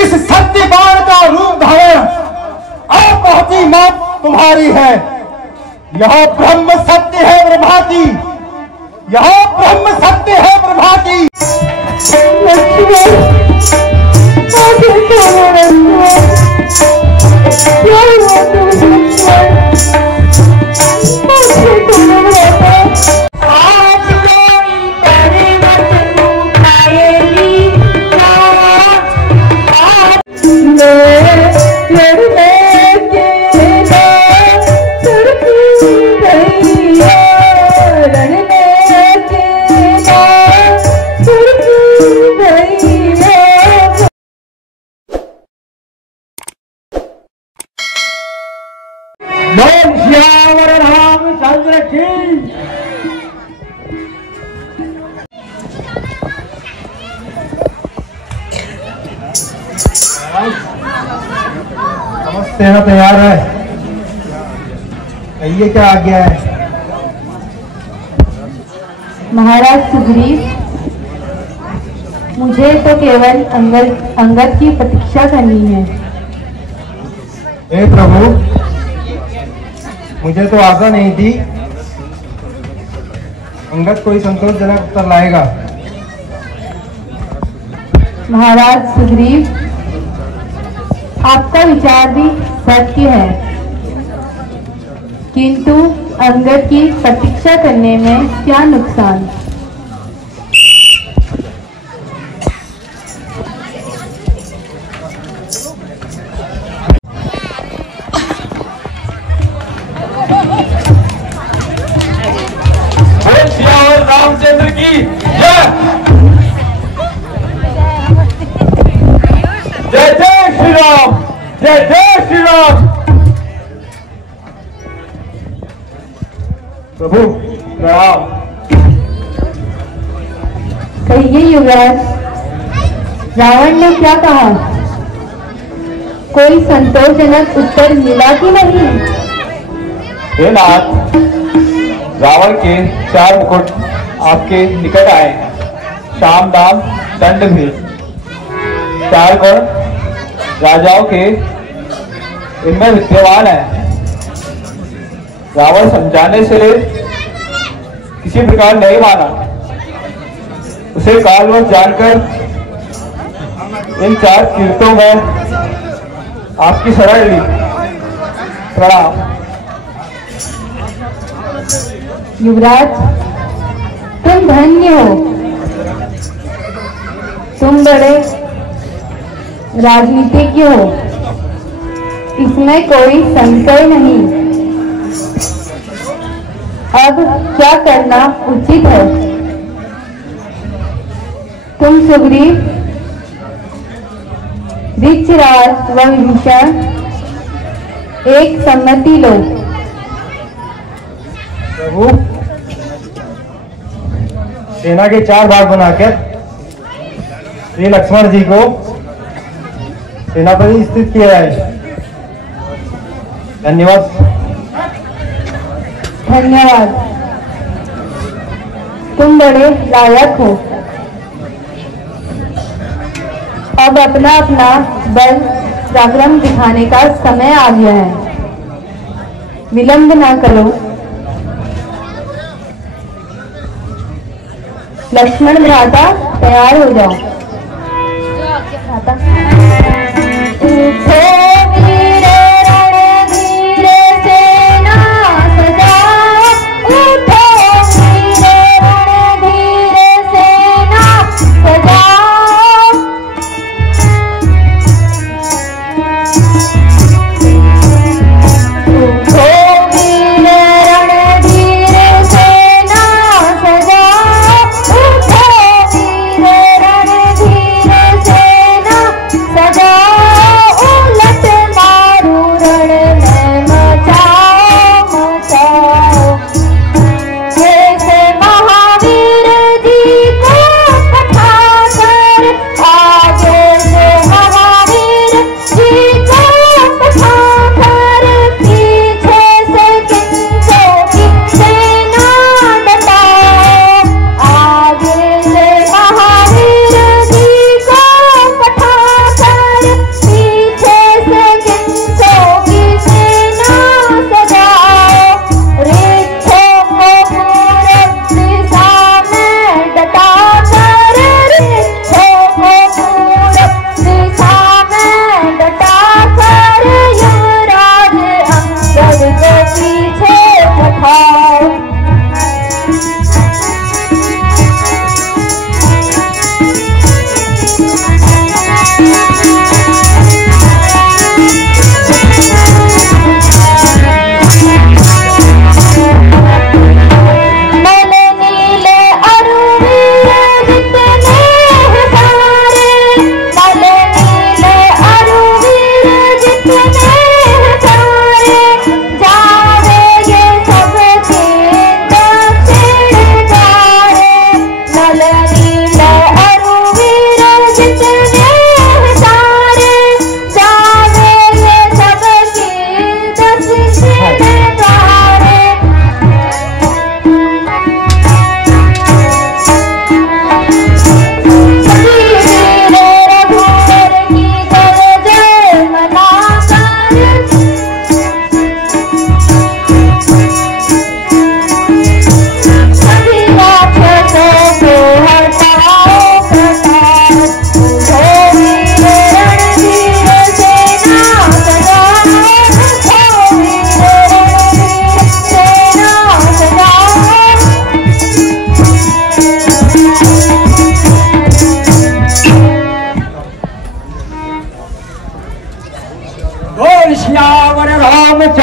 इस सत्य बाण का रूप धारण अब पहुंची मौत तुम्हारी है। यह ब्रह्म सत्य है प्रभाती, यह ब्रह्म सत्य है प्रभाती। रामचंद्र की सेना तैयार है, कहिए क्या आज्ञा है। महाराज सुग्रीव, मुझे तो केवल अंगद की प्रतीक्षा करनी है। हे प्रभु, मुझे तो आशा नहीं थी अंगद कोई संतोषजनक उत्तर लाएगा। महाराज सुग्रीव, आपका विचार भी सत्य है, किंतु अंगद की प्रतीक्षा करने में क्या नुकसान। रामचंद्र की जय। जय जय श्री राम, जय जय श्री राम। प्रभु प्रणाम। कहिए युवराज, रावण ने क्या कहा? कोई संतोषजनक उत्तर मिला कि नहीं? हे नाथ, रावण के 4 मुकुट आपके निकट आए हैं। शाम दाम दंड भी 4 गुण राजाओं के इनमें विद्यमान है। रावण समझाने से किसी प्रकार नहीं माना। उसे कालवश जानकर इन 4 कीर्तों में आपकी शरण ली। प्रणाम। युवराज, तुम धन्य हो। तुम बड़े राजनीतिज्ञ हो, इसमें कोई संशय नहीं। अब क्या करना उचित है? तुम सुग्रीव, ऋक्षराज व विभीषण एक सम्मति लो। प्रभु, सेना के 4 भाग बनाकर श्री लक्ष्मण जी को सेनापति स्थित किया है। धन्यवाद। धन्यवाद, तुम बड़े लायक हो। अब अपना अपना बल पराक्रम दिखाने का समय आ गया है। विलंब ना करो। लक्ष्मण भ्राता, तैयार हो जाओ। सजा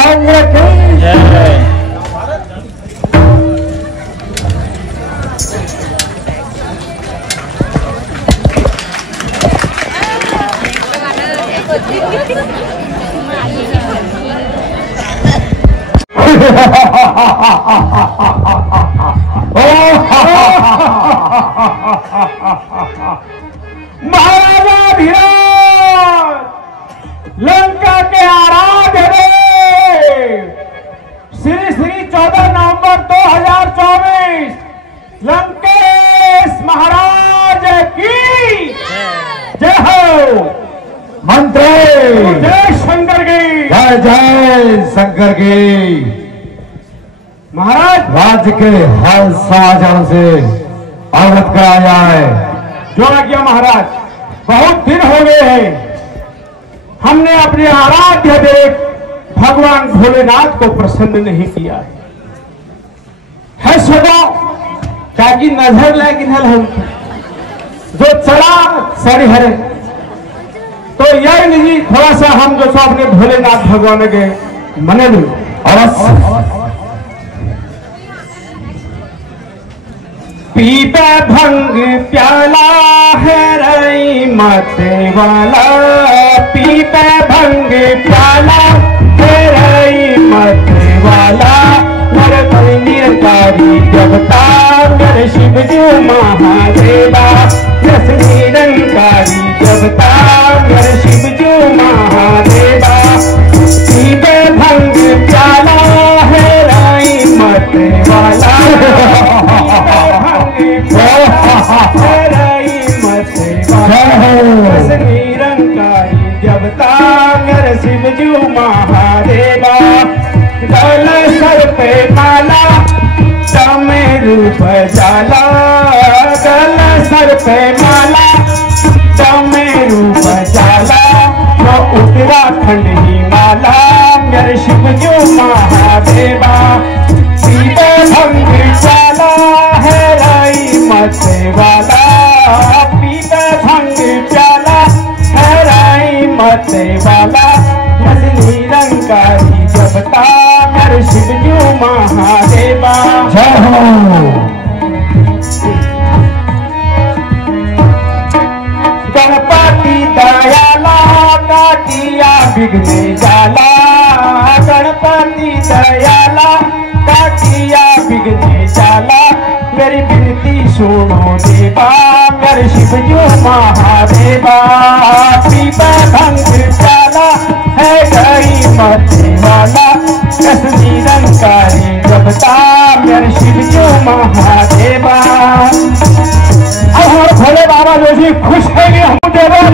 रामचंद्र की जय। महाराजा धीराज लंका के आराध्य देव श्री श्री 14 नवंबर 2024 लंकेश महाराज की जय हो। मंत्री जय शंकर की जय, जय शंकर की। महाराज राज्य के हर समाचार से अवगत कराया जाए। जो आज्ञा महाराज। बहुत दिन हो गए हैं हमने अपने आराध्य देव भगवान भोलेनाथ को प्रसन्न नहीं किया है सदा ताकि नजर लेकिन हम जो चला सरी हरे तो यही नहीं थोड़ा सा हम जो सो अपने भोलेनाथ भगवान के मने लू अवश्य पीपा भंग प्याला है रई मते वाला पीपा भंग प्याला है रई मते वाला मेरे कोई निरंकारी देवता मेरे शिव जो महादेवा मेरे निरंकारी देवता मेरे शिव जो महादेवा पीपा भंग प्याला है रई मते वाला निरंकारी देवता मेरे शिवजू महादेवा गल सर पे माला तमे रूप जाला गल सर पे माला तमे रूप जाला तो उत्तराखंड ही माला मेरे शिवजू महादेवा सीते भंग जाला है राई मते वाला पीता भंग प्याला है राई मते वाला निरंकारी देवता मेरे शिवजू महादेवा जय हो। गणपति दयाला काटिया बिगने जाला गणपति दयाला काटिया बिगने जाला मेरी विनती सुनो देवा मेरे शिवजू महादेवा पीपा भंग प्याला है गई मते वाला कस निरंकारी देवता मेरे शिवजू महादेवा। अब हमारे भोले बाबा जोशी खुश है कि हम देवर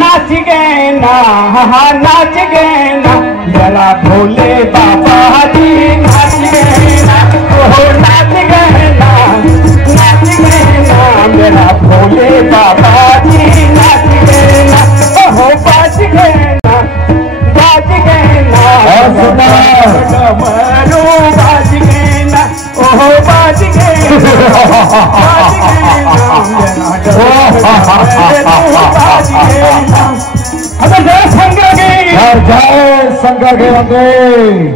नाच गए ना नाच गए ना जरा भोले बाबा जी नाच गए ना ओहो नाच गए ना मेरा भोले बाबा जी नाच गए ना ओहो बाज गए ना डमरू बाज गए ना ओहो बाज गए जय शंकर की जय शंकर के बंदे।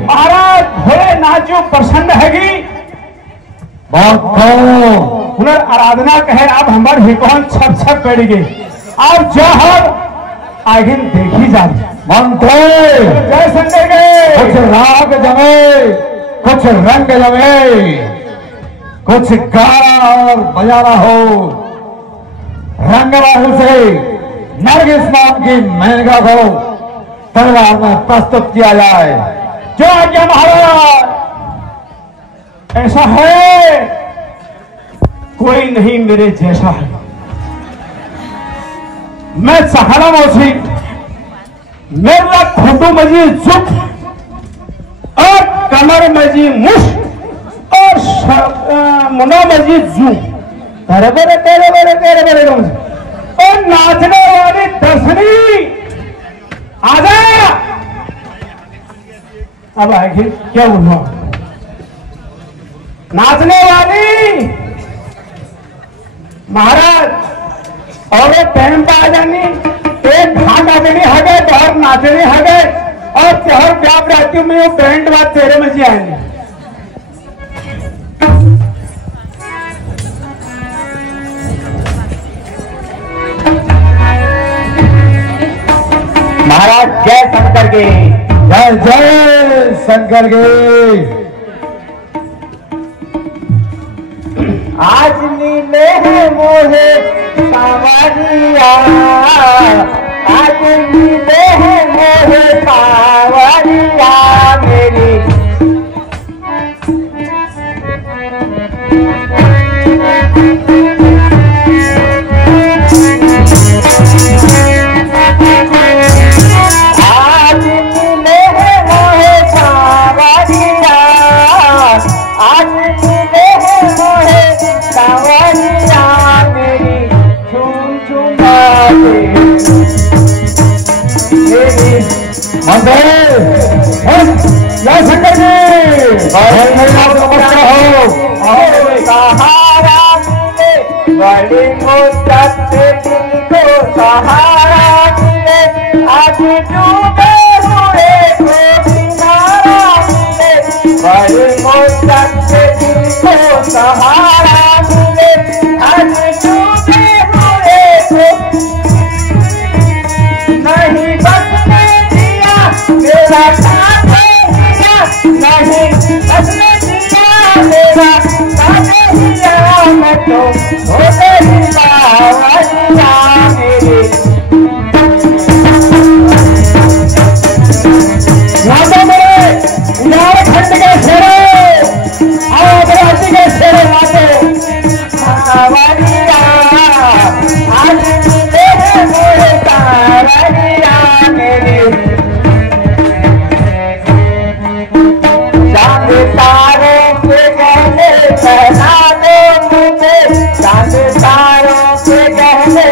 महाराज भोलेनाथ जो प्रसन्न हैगी बहुत पुनर् आराधना कहे आप हमारे हिकौन छप छप पड़ गए आप जो हम आगे देखी जाए मंत्री जय शंकर के कुछ राग जमे कुछ रंग जमे कुछ गाना और बजाना हो रंग राहु से नरगिस नाम की मेनका को तलवार में प्रस्तुत किया जाए। जो आज्ञा महाराज। ऐसा है कोई नहीं मेरे जैसा है मैं सहारा मौसी मेरा खुटू मजी जुट और कमर मजी मुश और मुना मजी जू तेरे बड़े और नाचने वाली दर्शनी आ जा। अब आखिर क्या बोलूं नाचने वाली महाराज और टाइम पर आ जानी एक भाग आदमी हगे और नाचने हगे और त्योहार व्याप कि मैं वो बैंड बात तेरे में जाएंगे। महाराज जय शंकर के, जय जय शंकर के। आज नीले है मोहे सावरिया, आज नीले है मोहे सावरिया मेरी। आज नीले है मोहे सावरिया, आज नीले है मोहे सावरिया मेरी। झूम झूमा मेरी जय शंकर जी, नमस्कार हो। सहारा मिले बड़ी मुद्दत दिल को सहारा मिले, आज डूबे हुए को किनारा मिले। बड़ी मुद्दत दिल को सहारा मिले, आज डूबे हुए को नहीं बसने दिया मेरा साथ दिया, नहीं बसने दिया मेरा साथ दिया। मैं तो हो गई सावरिया मेरी। यहाँ मेरे झारखंड के शेरे और राज्य के शेरे लाते सावरिया, आज मिले हैं मोरे सावरिया मेरी। चांद तारों के गहने पहना दो मुझे, चांद तारों के गहने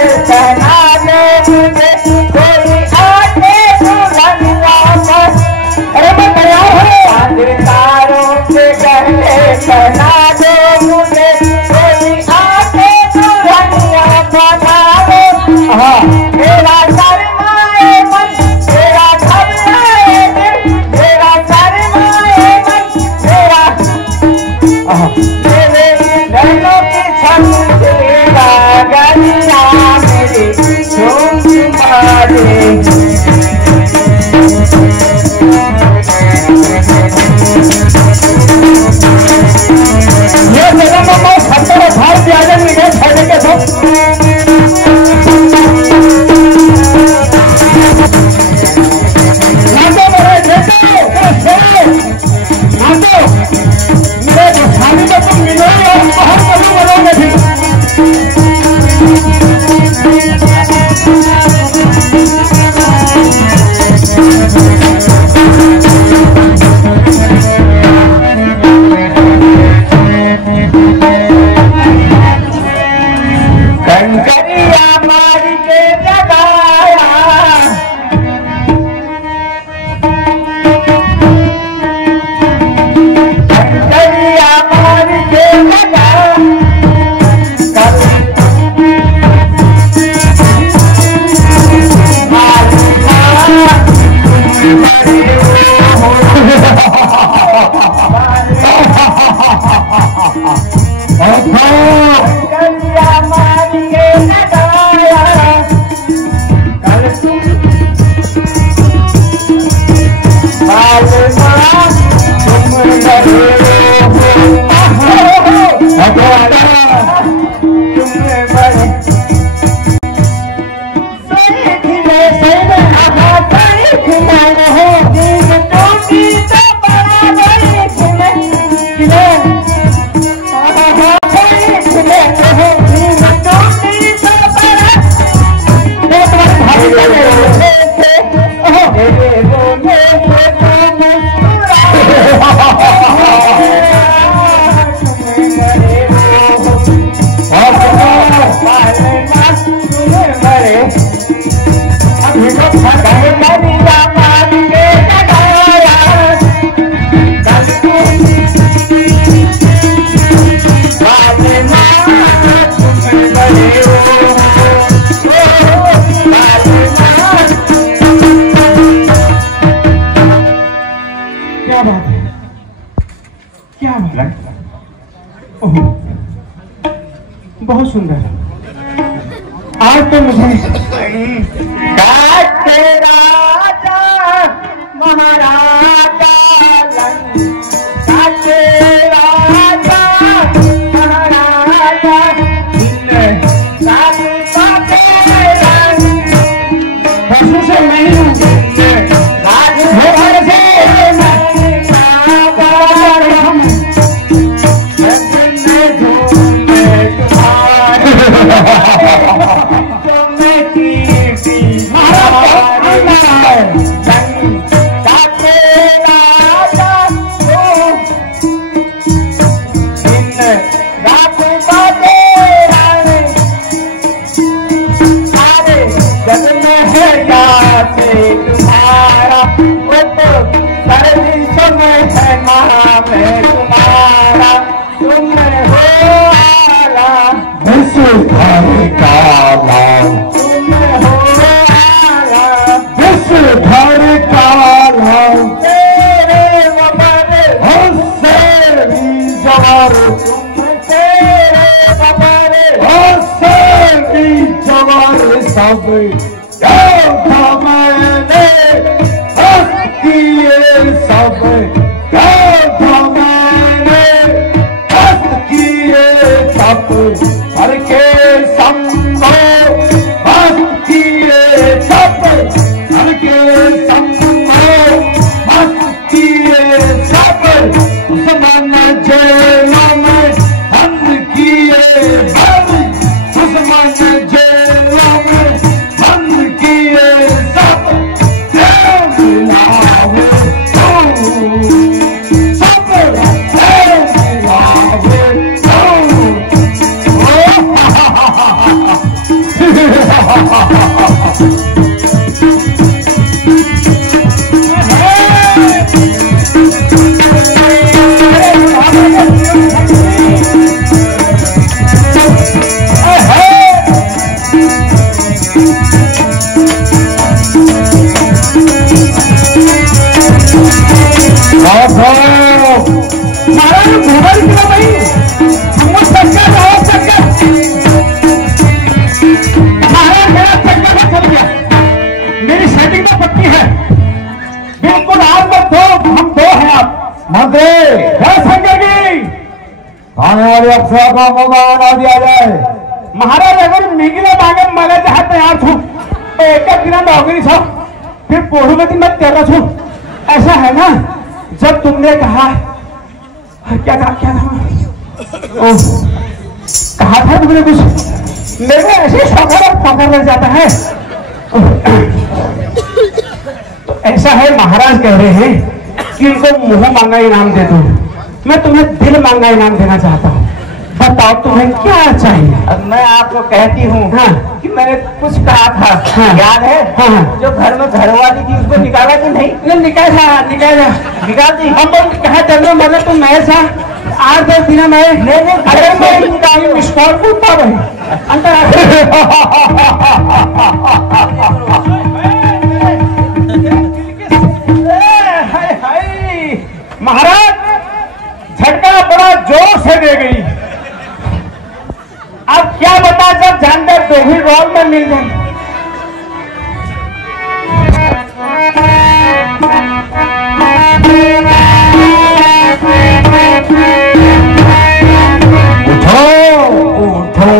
क्या बात है, क्या बात है। ओह, बहुत सुंदर। आज तो मुझे राजा महाराजा दिया जाए। महाराज अगर मिगिला मांगे मला जहां तैयार छू एक दिन नौकरी छो फिर पोढ़ूमती मैं तेरा छू। ऐसा है ना, जब तुमने कहा क्या था कहा था तुमने कुछ, मेरे ऐसे पकड़ लग जाता है। तो ऐसा है, महाराज कह रहे हैं कि इनको मुंह मांगा इनाम दे दो, मैं तुम्हें दिल मांगा इनाम देना चाहता हूँ। बताओ तुम्हें क्या चाहिए। अब मैं आपको कहती हूँ हाँ। कि मैंने कुछ कहा था, हाँ। याद है? हाँ। जो घर में घरवाली थी उसको निकाला कि नहीं? निकाल दी। हम लोग कहा चलो मतलब तुम ऐसा 8-10 दिन में अरे मैं मिसकॉल पूछता भाई महाराज झटका बड़ा जोर से दे गई। अब क्या बता, जब जानदार दो ही रोल में मिल जाए। उठो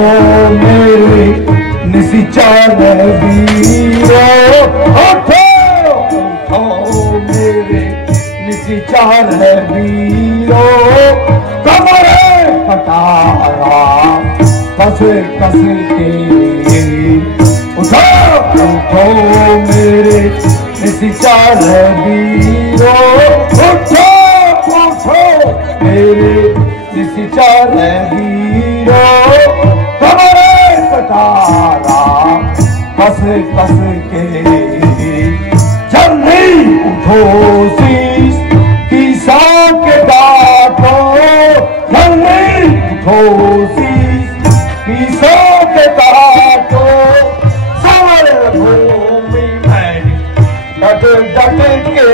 मेरे निशाचर वीरो, उठो मेरे निशाचर वीरो, कमरे कटारा कस के उठो मेरे निशाचर वीरो, उठो मेरे निशाचर वीरो, कमरे कटारा कस के जल्दी उठो शीश किसा के काटो, जल्दी उठो शीश किसा के काटो, समर भूमि में डट के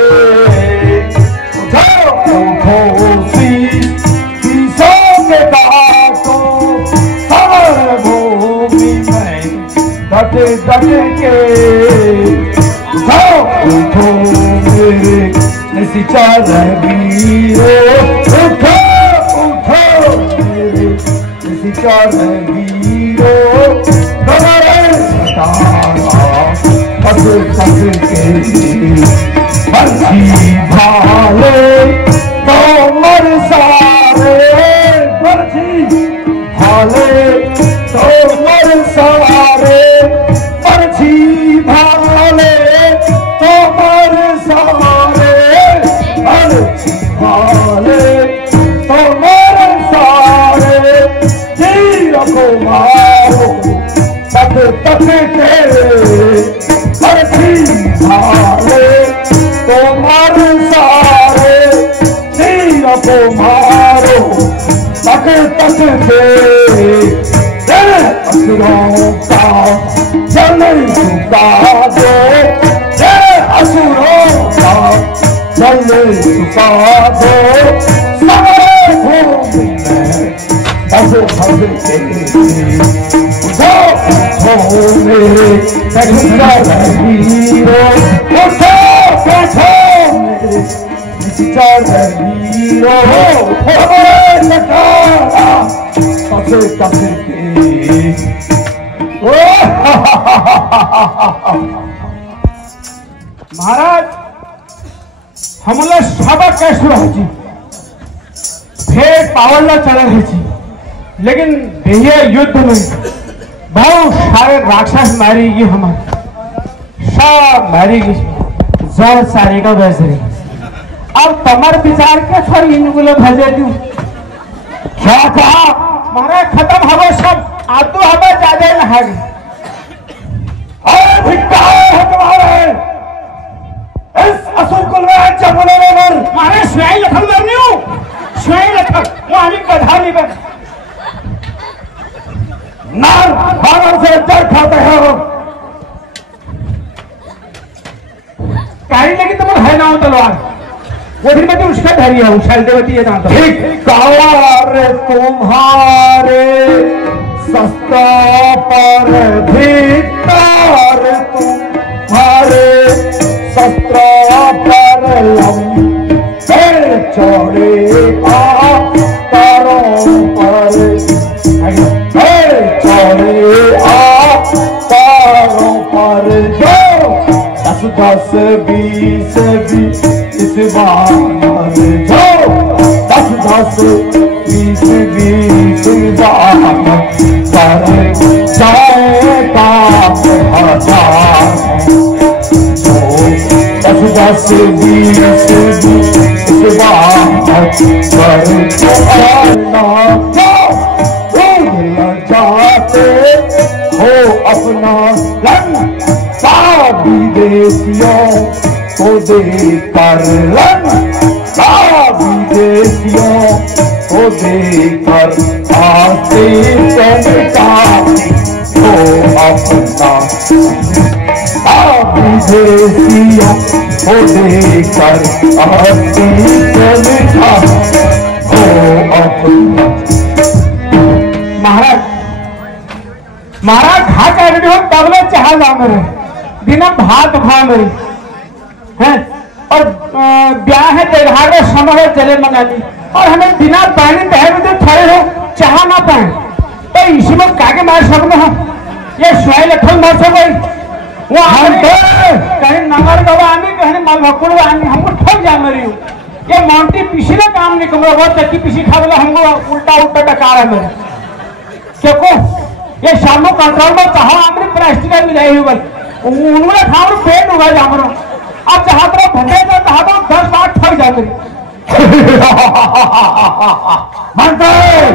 इसी चारंगीरो उठो उठो मेरे इसी चारंगीरो कमरे सतारा पस पस के बरछी भाले तो मर सारे बरछी भाले तो मर सारे बरछी भाले तो मर सारे बरछी भाले तो मर सारे तीर को मारो तक तक के बरछी भाले तो मर सारे तीर को मारो तक तक के असुरों का जल झुका दो असुरों का जल झुका दो सारे भूमि में बस भस के उठो मेरे हीरो उठो बैठो मेरे हीरो लगा कसे कसे के महाराज हमला सबक कैसे रही भेद पावल चल रही थी, लेकिन ये युद्ध में बहुत सारे राक्षस मारी गई, हमारे सब मारी गई जर सारे का वैसे। अब तमर विचार के थोड़ी इनको भजे दू क्या कहा महाराज खत्म हो सब आतु हमें ज्यादा नहा गए तुम्हारे इस असुर कुल में जंगलों में मारे स्वयं लखन मरनी हूँ स्वयं लखन वो हमें कधा नहीं कर नार बानर से जड़ खाते हैं कहीं लेकिन तुम है ना हो तलवार वो दिन में तो उसका धैर्य है उछाल देवती है जानता कार तुम्हारे सस्ता पर भीतर तुम्हारे शस्त्र पर लंबे चौड़े तारों पर चौड़े तारों पर जो 10 20 इस बार जो 10 20 बार पर जाएगा हजार जो 10 20 बार पर जाते हो अपना रंग विदेशियों को देकर विदेशियों को देकर आते का हो अपना विदेशियों को देकर आते का हो अपना। महाराज घा कर रही हो तबले चाह जा मेरे बिना भात खा मेरी है और ब्याह है त्योहार का समय है चले मंगानी और हमें बिना पानी पहन तो खड़े हो चाह ना पाए तो इसी में काके मार सकते हो ये स्वयं लखन मार सको वो कहीं नगर गवा आनी कहीं मलभकुड़ आनी हमको ठग जा मेरी हूँ ये मोंटी पीसी ना काम नहीं कमरा बहुत चक्की पीसी खा बोला हमको उल्टा उल्टा डकार है मेरे क्यों को ये शामो कंट्रोल में चाहो हमारी प्लास्टिक मिलाई हुई बस उन्होंने खाओ पेट उगा जा मरो अब चाहत रहो भंडे में चाहता हूँ 10 बार ठग जाते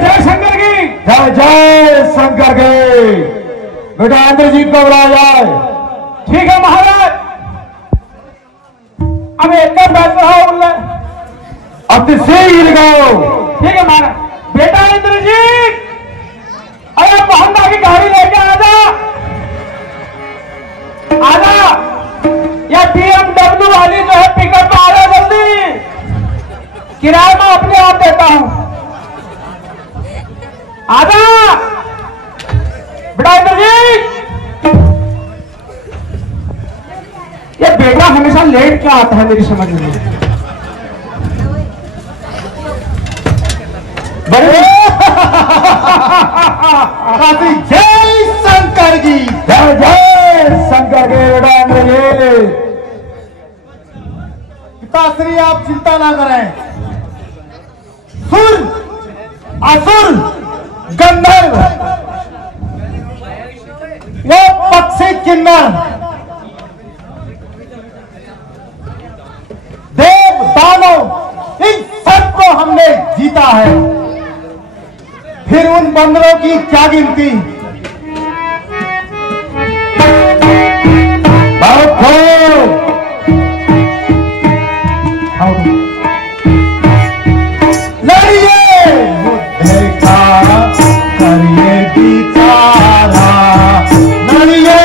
जय शंकर की जय शंकर की बेटा इंद्रजीत को बुलाया जाए। ठीक है महाराज अब एक बैठ रहा हूँ अब तो सही लगाओ। ठीक है महाराज बेटा इंद्रजीत अरे मोहन की गाड़ी लेके आजा या BMW वाली जो है पिकअप में आजा जल्दी किराए में अपने आप देता हूं आजा बेटा इंद्रजीत। ये बेटा हमेशा लेट क्यों आता है मेरी समझ में काशी जय शंकर की जय जय शंकर के बेटा। पिताश्री आप चिंता ना करें। सुर असुर गंधर्व वो पक्षी किन्नर देव दानव इन सबको हमने जीता है। फिर उन बंदरों की क्या गिनती। लड़िए बुद्धे का करिए बिचारा, लड़िए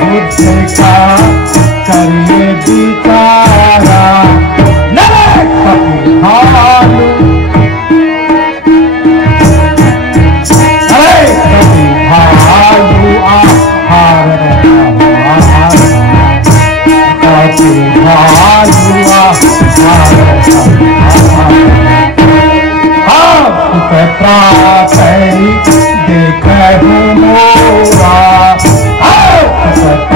बुद्धे का करिए बिचारा। नरे कभी भालू, अरे कभी भालू आहार कभी भालू आहार प्रातरी देखू मोरा, प्रातरी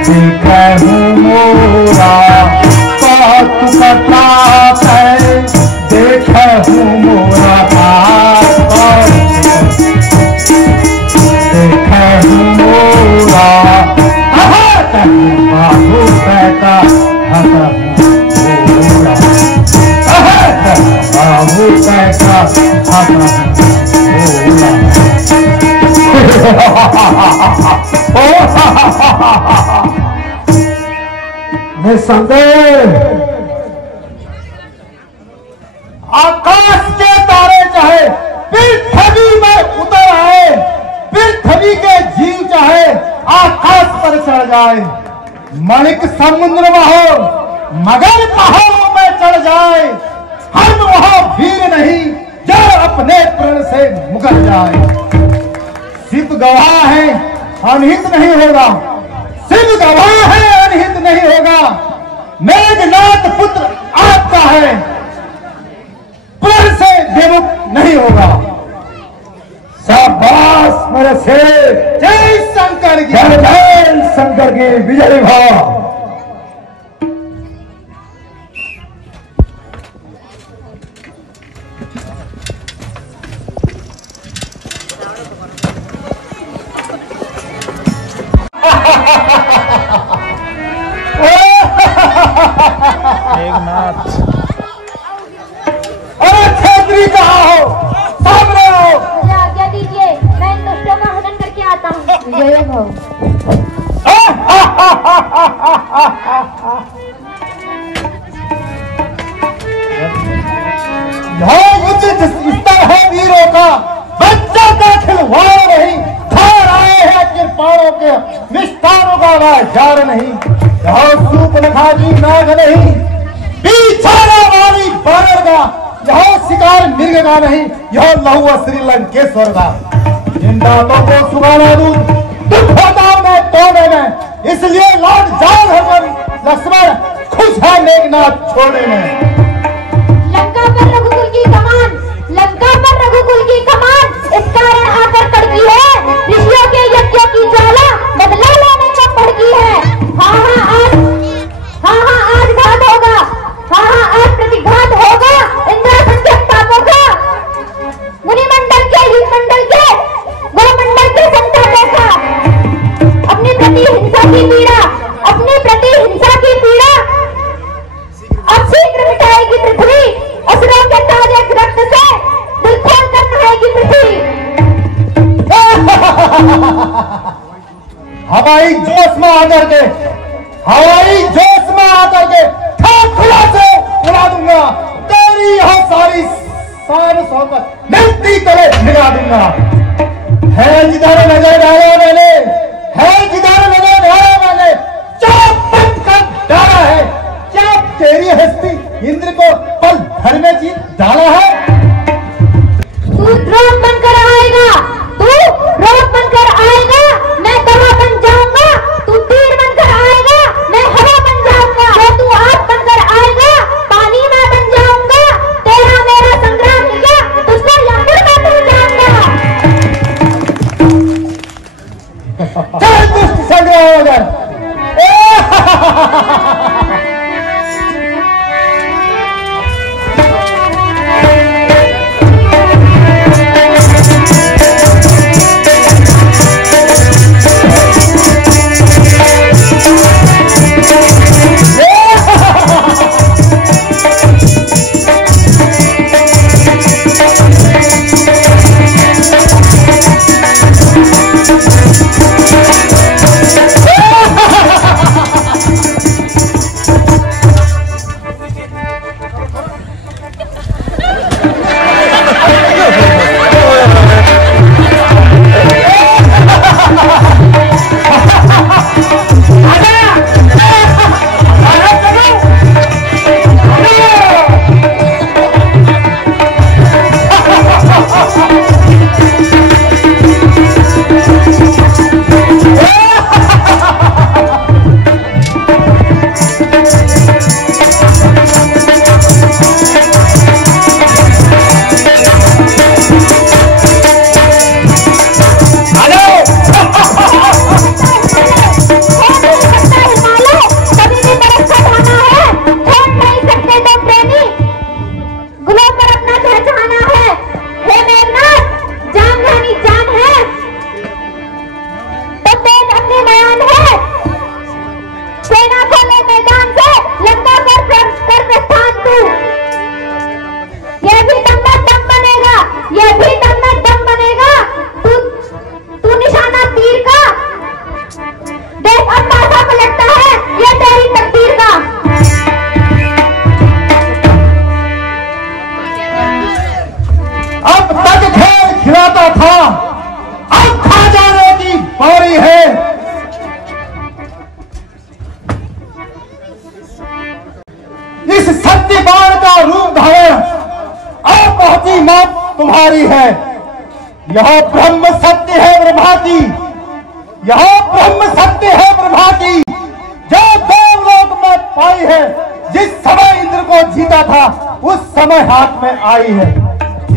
देखू मोरा, प्रातरी देखू मोरा, देखू मोरा। बाबू बेटा बाबू पैसा निसंदेह आकाश के तारे चाहे पृथ्वी में उतर आए, पृथ्वी के जीव चाहे आकाश पर चढ़ जाए, मणिक समुद्र में हो मगर पहाड़ों में चढ़ जाए, हम वहां वीर नहीं जो अपने प्रण से मुकर जाए। शिव गवाह है अनहित नहीं होगा, शिव गवाह है अनहित नहीं होगा। मेघनाथ पुत्र आपका है, प्रण से विमुक्त नहीं होगा। शाबाश मेरे शेर। जय शंकर की जय जय शंकर की विजय भाव। अरे छेत्री कहाँ हो, सामने हो। मुझे आज्ञा दीजिए, मैं इन दुष्टों का हनन करके आता हूँ। जय हो। युद्ध स्तर है वीरों का, बच्चा का खिलवाड़ नहीं, धार आए हैं कृपाणों के निष्ठारों का वाजार नहीं। यहाँ सूप नखाजी नाग नहीं, बिछाना वाली बानर का, यहाँ शिकार मृग का नहीं, यह लहुआ श्रीलंकेश्वर का। जिन दांतों को सुगाना दूं दुख होता मैं तोड़ने में, इसलिए लौट जाओ भगवान लक्ष्मण, खुश है मेघनाथ छोड़ने में। लंका पर रघुकुल की कमान, लंका पर रघुकुल की कमान इस कारण आकर कड़की है। ऋषियों के यज्ञों की ज्वाला बदला लेने को भड़की है। हाँ आज घात होगा, हाँ आज प्रतिघात होगा इंद्रासन के पापों का। मुनिमंडल के युगमंडल के गोमंडल के संतापों का। अपने प्रति हिंसा की पीड़ा, अपने प्रति हिंसा की पीड़ा अब शीघ्र मिटाएगी पृथ्वी। असुरों के ताजे रक्त से दिल खोल कर नहाएगी पृथ्वी। हवाई जोश में आकर के, हवाई जोश में आकर के खुला से उड़ा दूंगा तेरी यह सारी शान शौकत मिलती तले मिला दूंगा। है जिधर नजर डाला मैंने, है जिधर नजर डाला मैंने, चाप बंद कर डाला है। क्या तेरी हस्ती इंद्र को पल भर में जीत डाला है। तू द्रोण बनकर आएगा, तू रोग बनकर आएगा, मैं दवा बन जाऊंगा। तू तीर बनकर आएगा, मैं हवा बन जाऊंगा। जो तू आग बनकर आएगा, पानी में बन जाऊंगा। तेरा मेरा संग्राम जिस सत्य बाण का रूप धारण अब पहुंची मौत तुम्हारी है। यह ब्रह्म सत्य है ब्रह्मा की, यह ब्रह्म सत्य है ब्रह्मा की, जो देवलोक में पाई है। जिस समय इंद्र को जीता था उस समय हाथ में आई है।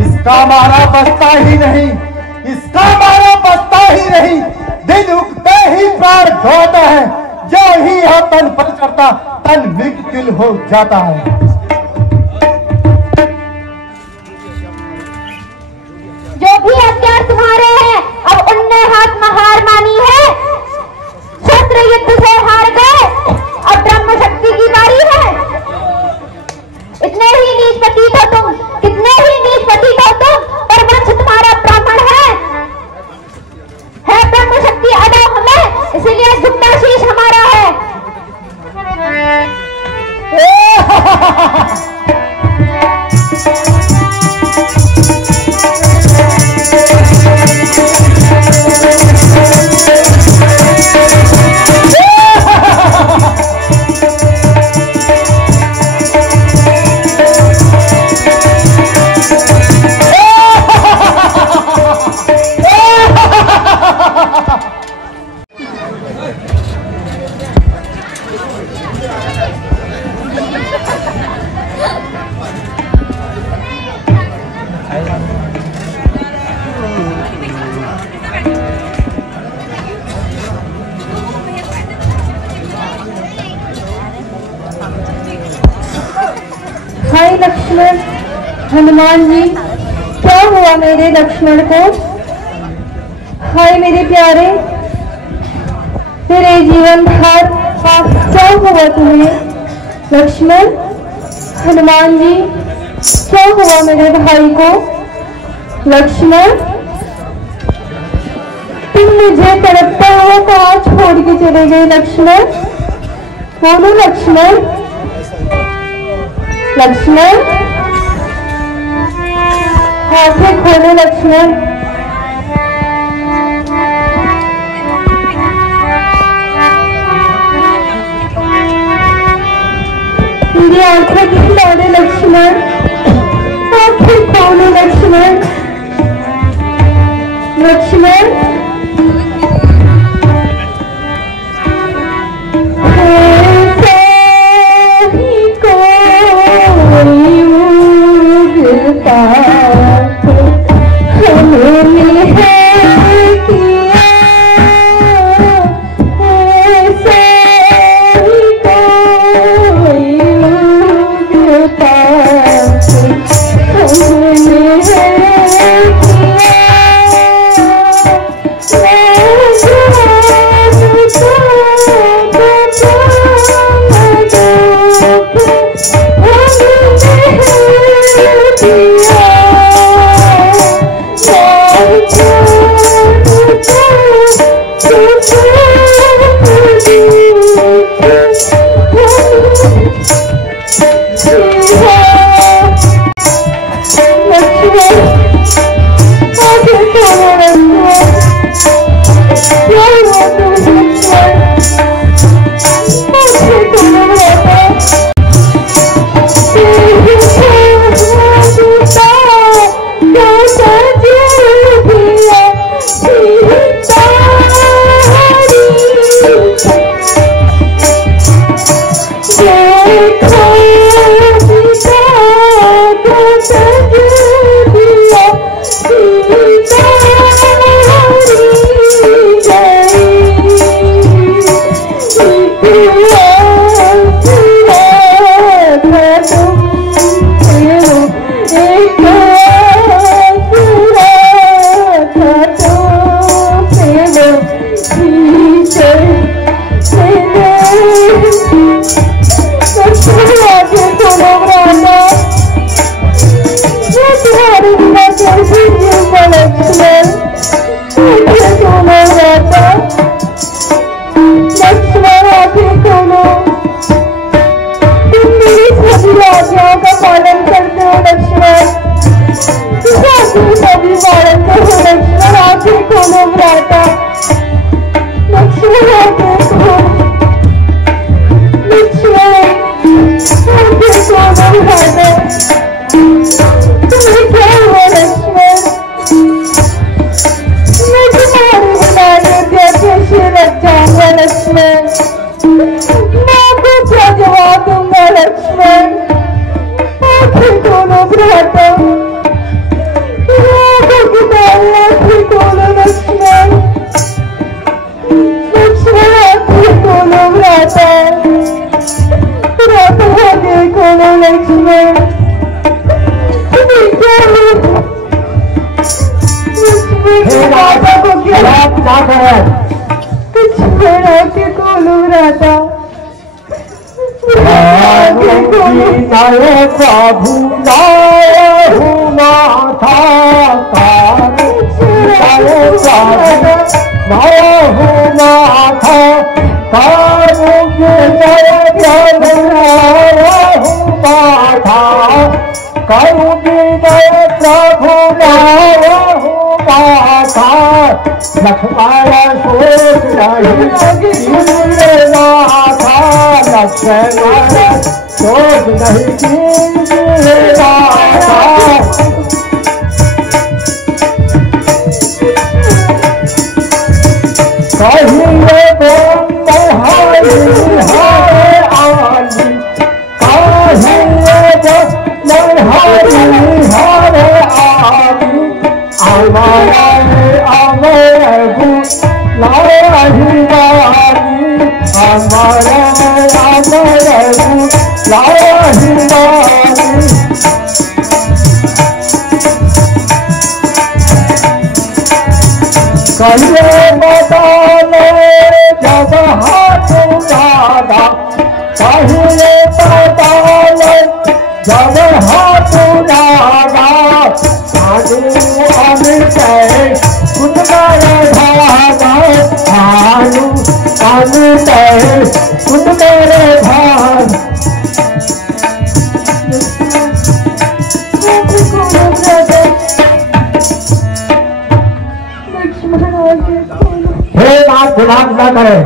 इसका मारा बचता ही नहीं, इसका मारा बचता ही नहीं। दिन उगते ही प्राण दौड़ता है, जो ही यह तन पर करता तन मृत्युल हो जाता है। जो भी हथियार तुम्हारे हैं अब उनने हाथ में हार मानी है। शस्त्र युद्ध से हार गए, अब ब्रह्म शक्ति की बारी है। इतने ही नीच प्रतीत हो तुम, कितने ही नीच प्रतीत हो तुम, पर वंश तुम्हारा ब्राह्मण है ब्रह्म शक्ति अदा हमें, इसलिए झुकता शीश हमारा है। हाय लक्ष्मण, हनुमान जी, क्या हुआ मेरे लक्ष्मण को? हाय मेरे प्यारे, मेरे जीवन भर क्या हुआ तुम्हें? लक्ष्मण, हनुमान जी, क्या हुआ मेरे भाई को? लक्ष्मण, तुम मुझे तड़पता हुआ कहाँ छोड़ के चले गए? लक्ष्मण, बोलो लक्ष्मण। लक्ष्मण, आंखें खोलो लक्ष्मण। मेरी आंखें क्यों डाले लक्ष्मण? आंखें खोलो लक्ष्मण। लक्ष्मण, भ्राता खोलो लक्ष्मण, लक्ष्मण आंखें खोलो भ्राता, भ्राता आंखें खोलो लक्ष्मण। भ्राता को क्या है? लक्ष्मण आंखें खोलो भ्राता, प्रभु नाहु माथा नाहु माथा करु विजय प्रभु नाहु माथा लक्ष्मण सोच नहीं माथा लक्ष्मण सोच नहीं माथा कहिए हरि हरे आली कहिए हरि हरे आली अमर अमर लाही वाली अमर अमर लाही वाली कहिए बताले जब हाथ दादा कहिए बताले जब हाथ दादा साधु अमित सुंदर भागा भानु अमित सुंदर भाग हे नाथ गुलाम न करे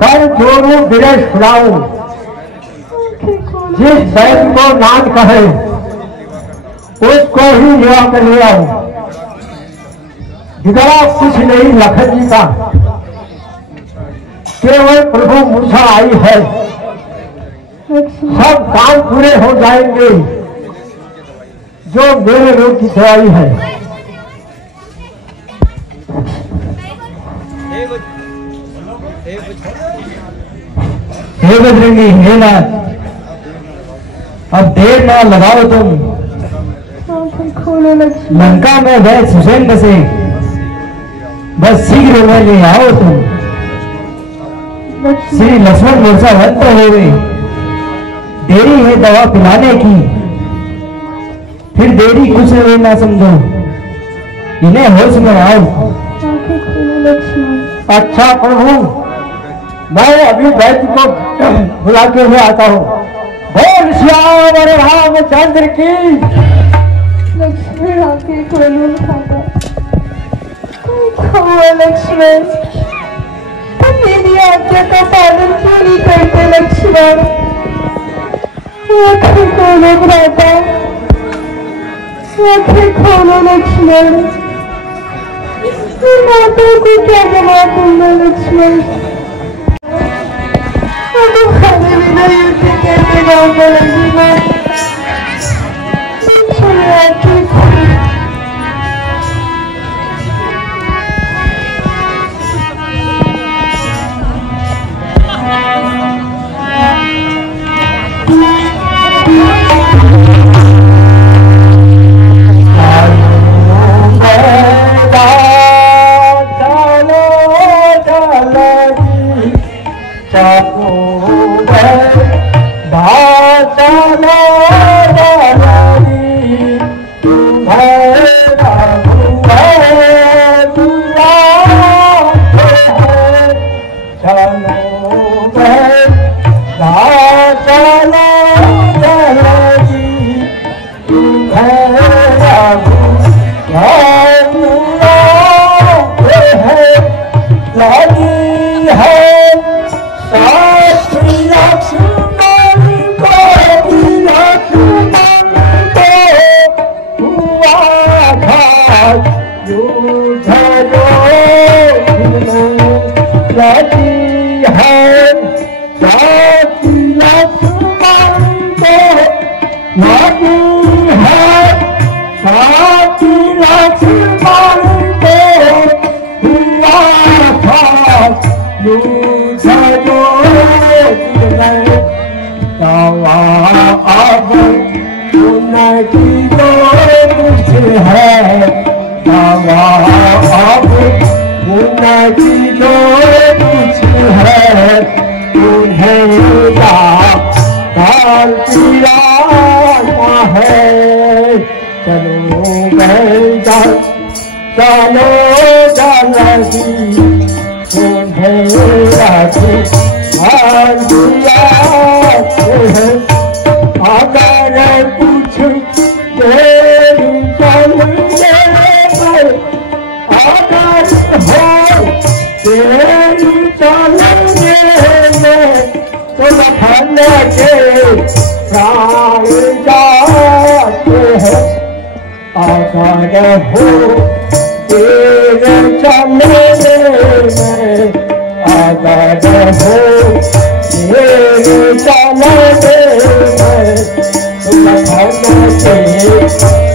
कर जोरू विरस फुलाऊ जिस बैल को नाथ कहे उसको ही लिया कर ले आओ। बिगड़ा कुछ नहीं लखन जी का, केवल प्रभु मूसा आई है, सब काम पूरे हो जाएंगे जो मेरे रोग की दवाई है। हे बजरंगी हे नाथ अब देर ना लगाओ तुम, लंका में गए सुसैन बसे, बस शीघ्र में ले आओ तुम। श्री लक्ष्मण मूर्छावंत हो गए, देरी है दवा पिलाने की, फिर देरी कुछ नहीं ना समझो, इन्हें होश में आओ। अच्छा प्रभु मैं अभी वैद्य को बुला के हुए आता हूँ। बोल श्याम रामचंद्र की। लक्ष्मण आके खोलो लक्ष्मण, तुम मेरी आज्ञा का पालन क्यों नहीं करते लक्ष्मण? आंखें खोलो भ्राता, आंखें खोलो लक्ष्मण। माता को क्या जवाब दूंगा लक्ष्मण? तुम्हारे बिना युद्ध कैसे गाऊंगा लक्ष्मण? आंखें खोलो। लगी है साथी लक्ष्मण को हुआ था युद्ध जो अब उनकी जो कुछ है दवा अब उनकी जो कुछ है उन्हें काल किया है। चलो बेटा चलो जल्दी उन्हें अगर कुछ देर चलने अगर हो देर चलने में तो लखन के प्राण जाते हैं। अगर हो देर चलने में अगर हो देर चलने में तो लखन के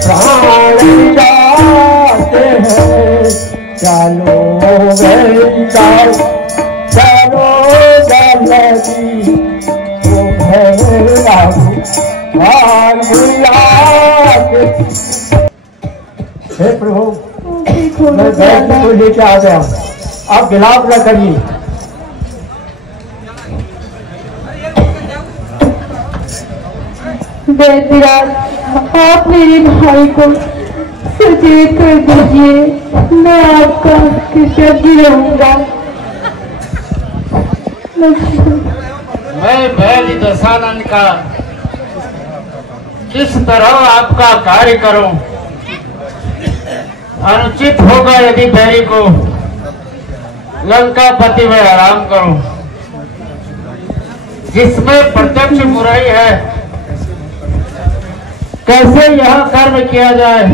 प्राण जाते हैं। चलो बेटा चलो जल्दी हे प्रभु मैं बैठ को लेके आ गया, आप विलाप न करिए। वैद्यराज आप मेरे भाई को सचेत कर दीजिए, मैं आपका कृतज्ञ रहूंगा। मैं वैद्य दशानन का किस तरह आपका कार्य करूं? अनुचित होगा यदि बैरी को लंकापति में आराम करूं, जिसमें प्रत्यक्ष बुराई है। कैसे यह कर्म किया जाए?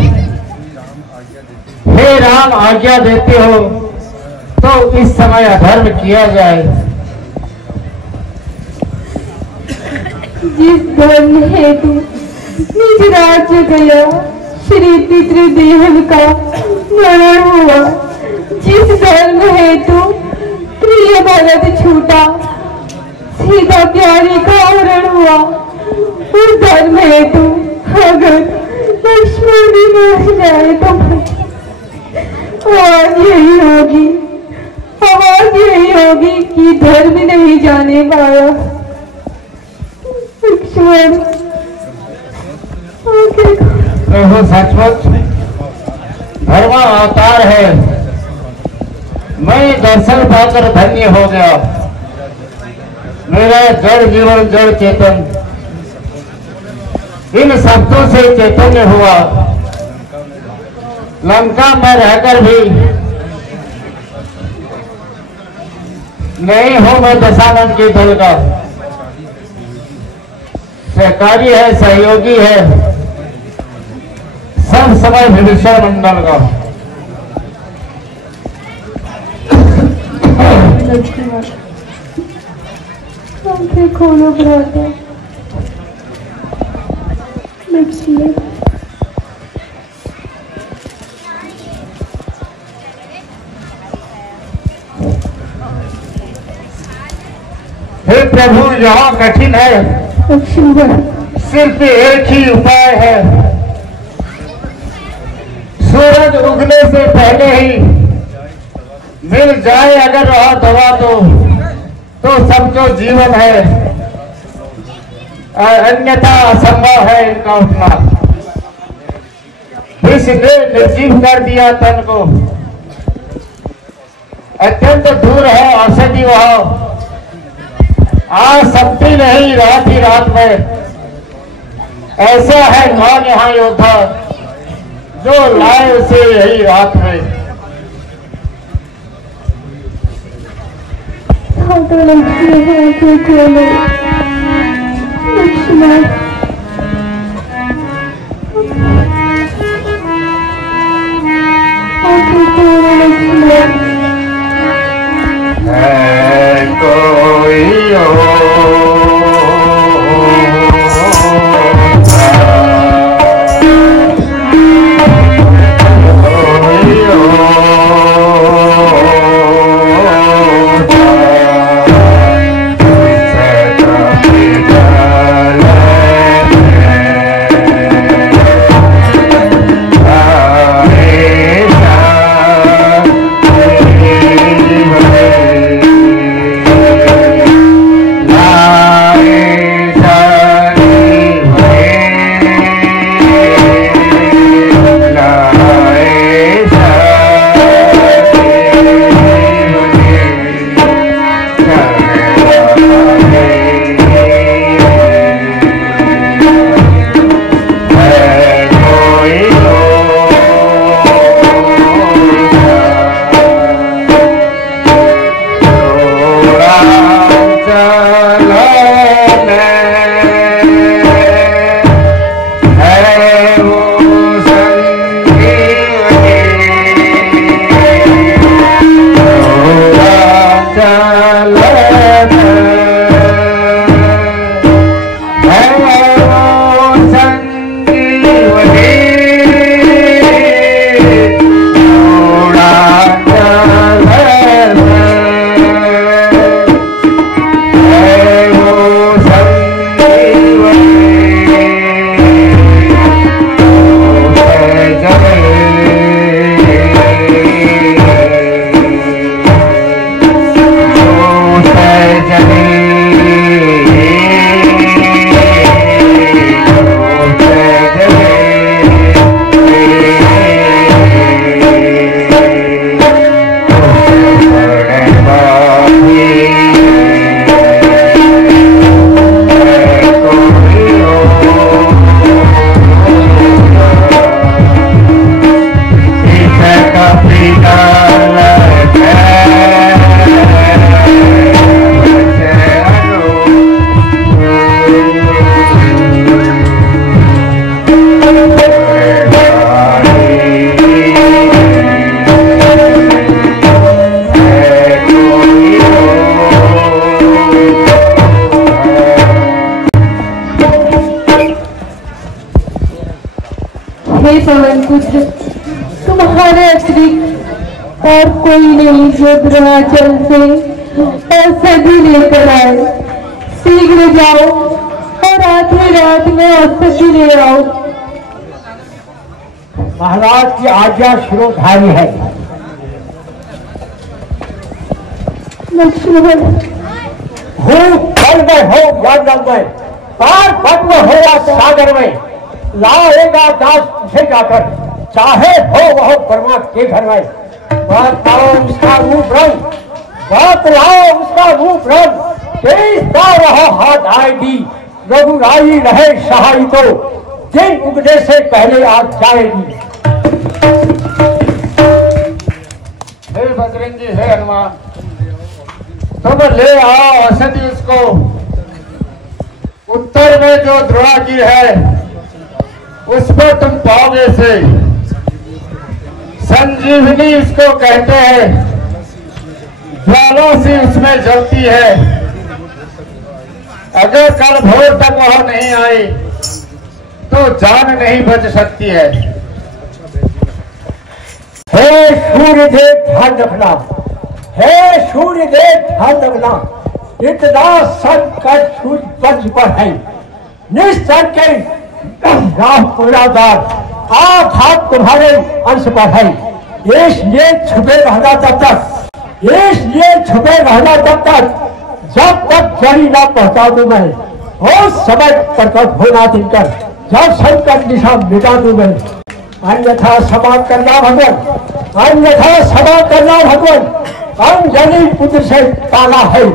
हे राम आज्ञा देते हो तो इस समय अधर्म किया जाए। जिस धर्म हेतु निज राज्य गया श्री पितृदेव का मरण हुआ, जिस धर्म हेतु प्रिय भरत छूटा सीता प्यारी का हरण हुआ, उस धर्म हेतु अगर लक्ष्मण भी मर जाए तो आवाज यही होगी, आवाज यही होगी कि धर्म नहीं जाने पाया। लक्ष्मण प्रभु सचमुच धर्म अवतार है। मैं दर्शन पाकर धन्य हो गया। मेरा जड़ जीवन जड़ चेतन इन शब्दों से चैतन्य हुआ। लंका में रहकर भी नहीं हूं मैं दशानन के दल का सहकारी है, सहयोगी है, सब समय विभीषण मंडल का। खोलो भ्राता लक्ष्मण। हे प्रभु यहाँ कठिन है, सिर्फ एक ही उपाय है। सूरज उगने से पहले ही मिल जाए अगर वह दवा तो समझो जीवन है, अन्यथा असंभव है इनका उठना। इसने निर्जीव कर दिया तन को, अत्यंत दूर है औषधि वह, आ सकती नहीं रात ही रात में। ऐसा है कौन यहाँ योद्धा जो लाए उसे यही रात में। लक्ष्मण है कोई हे पवन पुत्र, तुम्हारे अतिरिक्त और कोई नहीं जो द्रोणाचल से औषधि लेकर आए। शीघ्र जाओ और आधी रात में औषधि ले आओ। महाराज की आज्ञा शिरोधारी है। लक्ष्मण, हो जल में हो या नल में, पार पद में हो या सागर में, लाएगा दास तुझे जाकर, चाहे हो वह ब्रह्मा के घर में। बात लाओ उसका रूप रंग, बात लाओ उसका रूप रंग, देखता रहो हाथ आएगी, रघुराई रहे सहाय तो, दिन उगने से पहले आज जाएगी। हे बजरंगी, हे हनुमान, तुम ले आओ औषधि उसको। उत्तर में जो द्रोणागिर है उस पर तुम पाओगे से संजीवनी इसको कहते हैं, ज्वाला सी उसमें जलती है। अगर कल भोर तक वह नहीं आई तो जान नहीं बच सकती है। हे सूर्यदेव ध्यान रखना, हे सूर्यदेव ध्यान रखना, इतना संकट सूर्य वंश पर है। निसंकट राह पूरादार आघात तुम्हारे अंश पर है। इसलिए छुपे रहना तब तक, इसलिए छुपे रहना तब तक जब तक जड़ी ना पहुंचा दूं मैं। उस समय प्रकट होना दिनकर जब संकट निशा मिटा दूं मैं। अन्यथा क्षमा करना भगवान, अन्यथा क्षमा करना भगवान। अंजलि पुत्र से पाला है,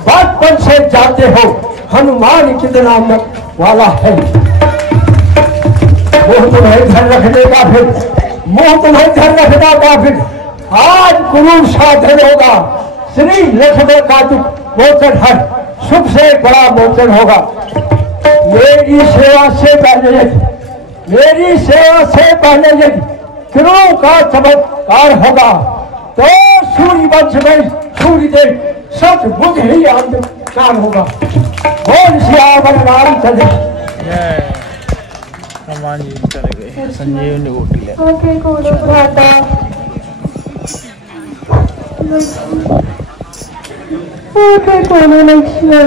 बचपन से जानते हो हनुमान कितना वाला है। मुंह तुम्हें धन रखने का फिर, मुंह तुम्हें धन रखना का फिर। आज गुरु साधन होगा, श्री लक्ष्मण का दुख मोचन है, सुख से बड़ा मोचन होगा। मेरी सेवा से पहले यदि, मेरी सेवा से पहले यदि गुरु का चमत्कार होगा तो सूर्य वंश में सूर्यदेव सचमुच ही अंधकार होगा। बोल सियावर रामचंद्र। हनुमान जी चले गए, संजीवनी बूटी ले। ओके कौन भ्राता, ओके कौन लक्ष्मण,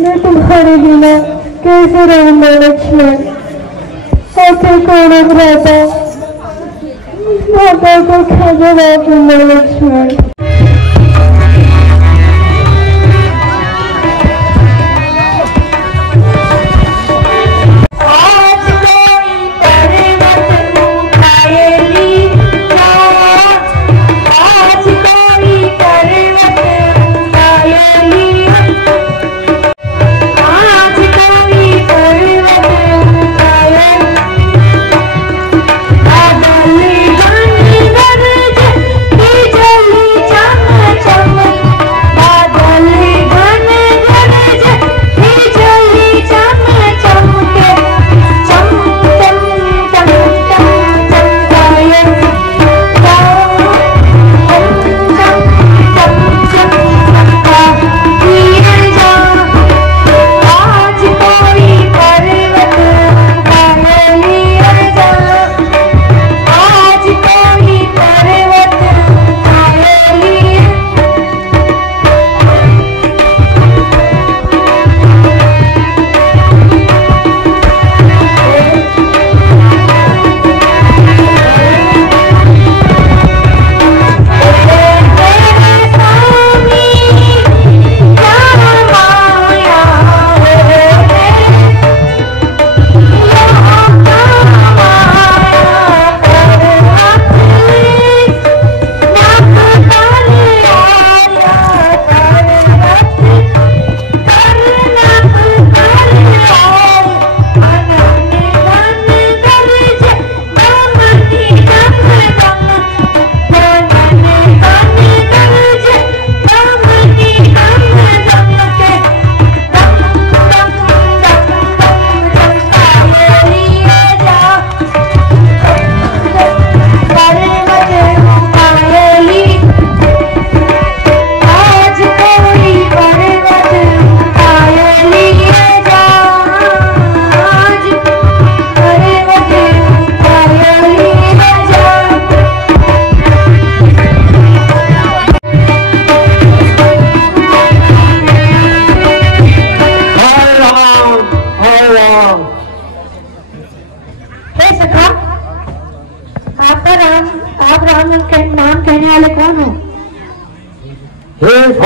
मैं तुम्हारे बिना कैसे रहूंगा लक्ष्मण। ओके कौन भ्राता, भ्राता को खबर दूंगा लक्ष्मण। जल्दी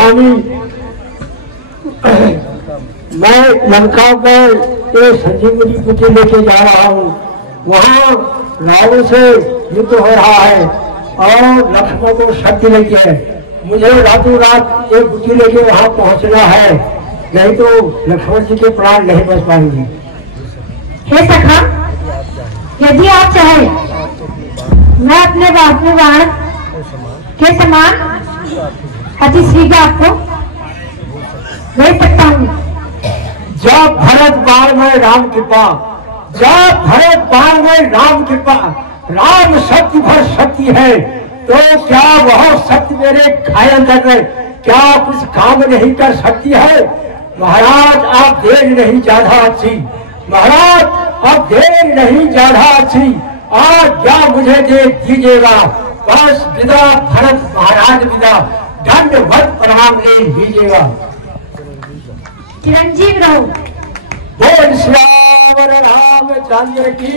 स्वामी, मैं लंका पर एक संजीवनी कुटी लेके जा रहा हूँ। वहाँ रावण से युद्ध हो रहा है और लक्ष्मण को शक्ति लगी है। मुझे रातों रात एक कुटी लेके वहाँ पहुँचना है, नहीं तो लक्ष्मण जी के प्राण नहीं बच पाएंगे। हे सखा, यदि आप चाहे मैं अपने बाण के समान अति शीघ्र आपको भेज सकता हूँ। जब भरत बाण में राम कृपा, जब भरत बाण में राम कृपा, राम शक्ति भर शक्ति है, तो क्या वह शक्ति मेरे घायल कर रहे, क्या कुछ काम नहीं कर सकती है? महाराज आप देर नहीं ज्यादा अच्छी, महाराज अब देर नहीं ज्यादा अच्छी, आज्ञा मुझे दे दीजिएगा। बस विदा भरत महाराज विदा, दंडवत प्रणाम ले लीजिएगा। चिरंजीव रहो। बोल श्याम रामचंद्र की।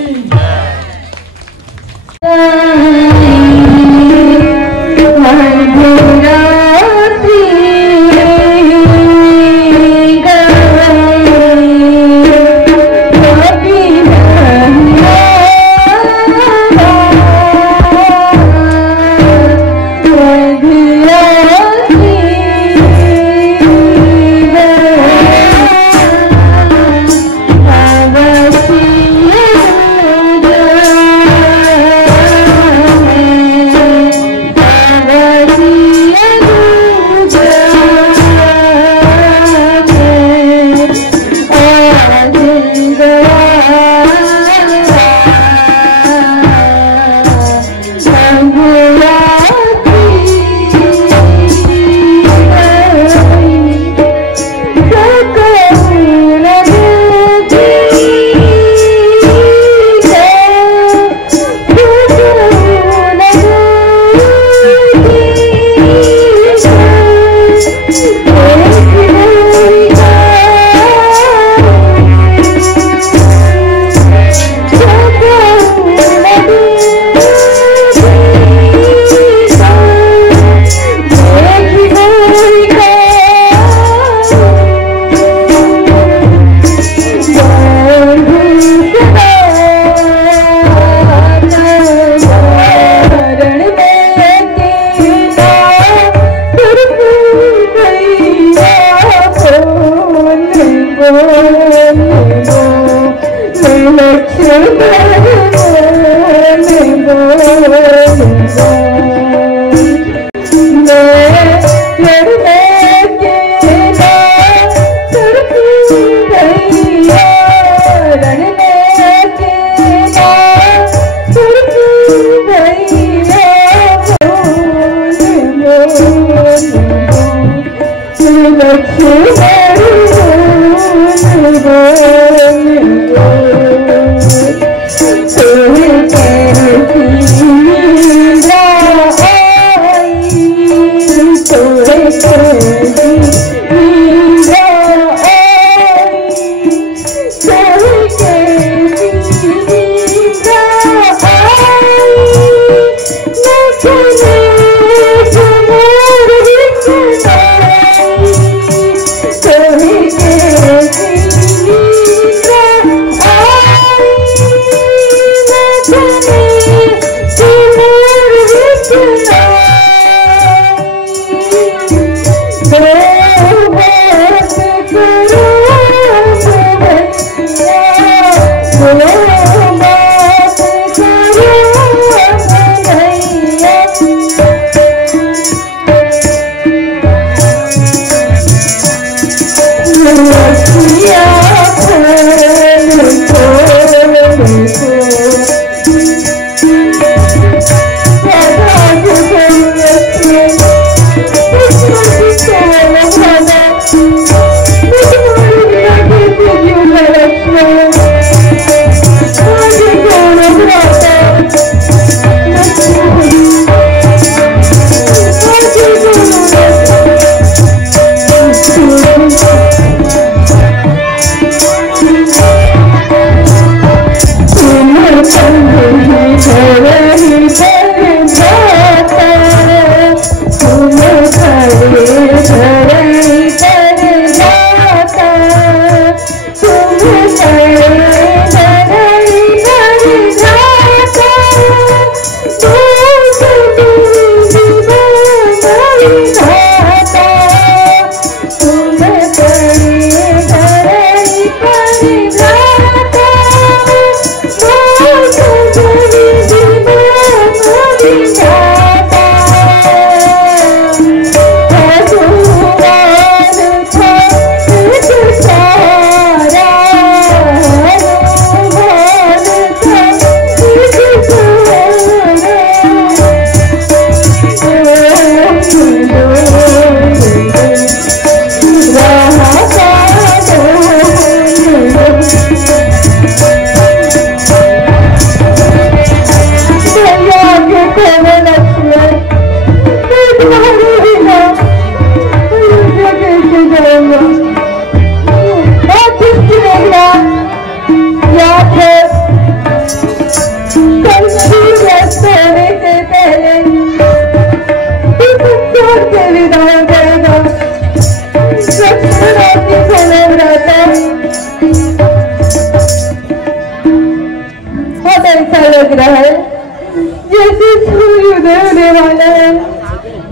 वाला है।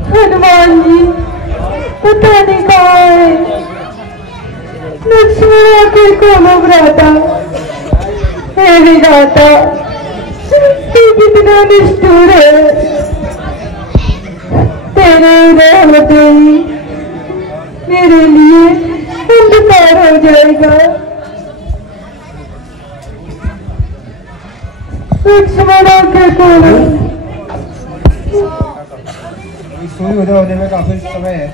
हनुमान जी पता नहीं कहाँ है। लक्ष्मण आके कोनो भ्राता है विधाता, तू कितना निष्ठुर है। तेरे रहमत ही मेरे लिए अंधकार हो जाएगा। लक्ष्मण आके कोनो सोई होने में काफी समय है।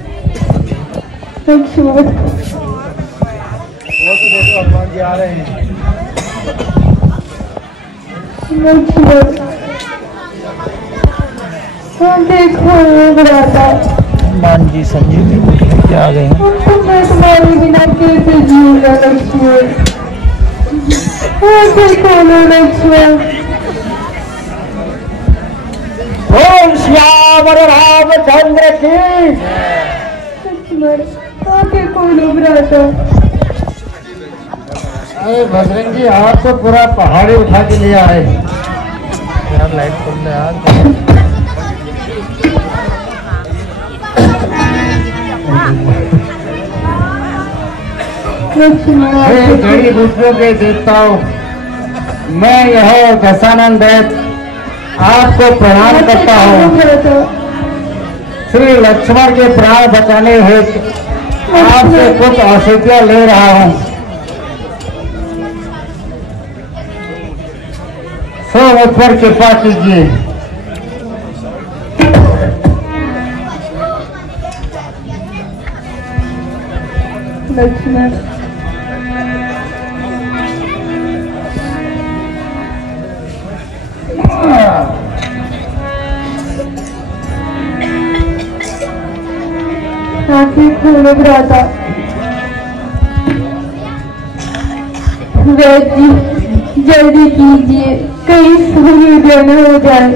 लक्ष्मण वो तो देखो हनुमान जी आ रहे हैं। लक्ष्मण हाँ देखो भ्राता, हनुमान जी संजीवनी बूटी लेके आ गए हैं। मैं तुम्हारे बिना कैसे जीऊंगा लक्ष्मण। हाँ देखो ना लक्ष्मण। ओम श्याम रामचंद्र की। लक्ष्मण हाँ देखो ना भ्राता। अरे बजरंगी आप तो पूरा पहाड़ी उठा के लिया है यार। लाइट खोल दे यार। जड़ी बूटियों के देवता हूँ मैं, यह दशानंद आपको प्रणाम करता हूँ। श्री लक्ष्मण के प्राण बचाने हेतु आपसे कुछ औषधियाँ ले रहा हूँ। सो मुझ पर कृपा कीजिए। लक्ष्मण आंखें खोलो भ्राता। वैद्य जी जल्दी कीजिए, कहीं सूर्योदय न हो जाए।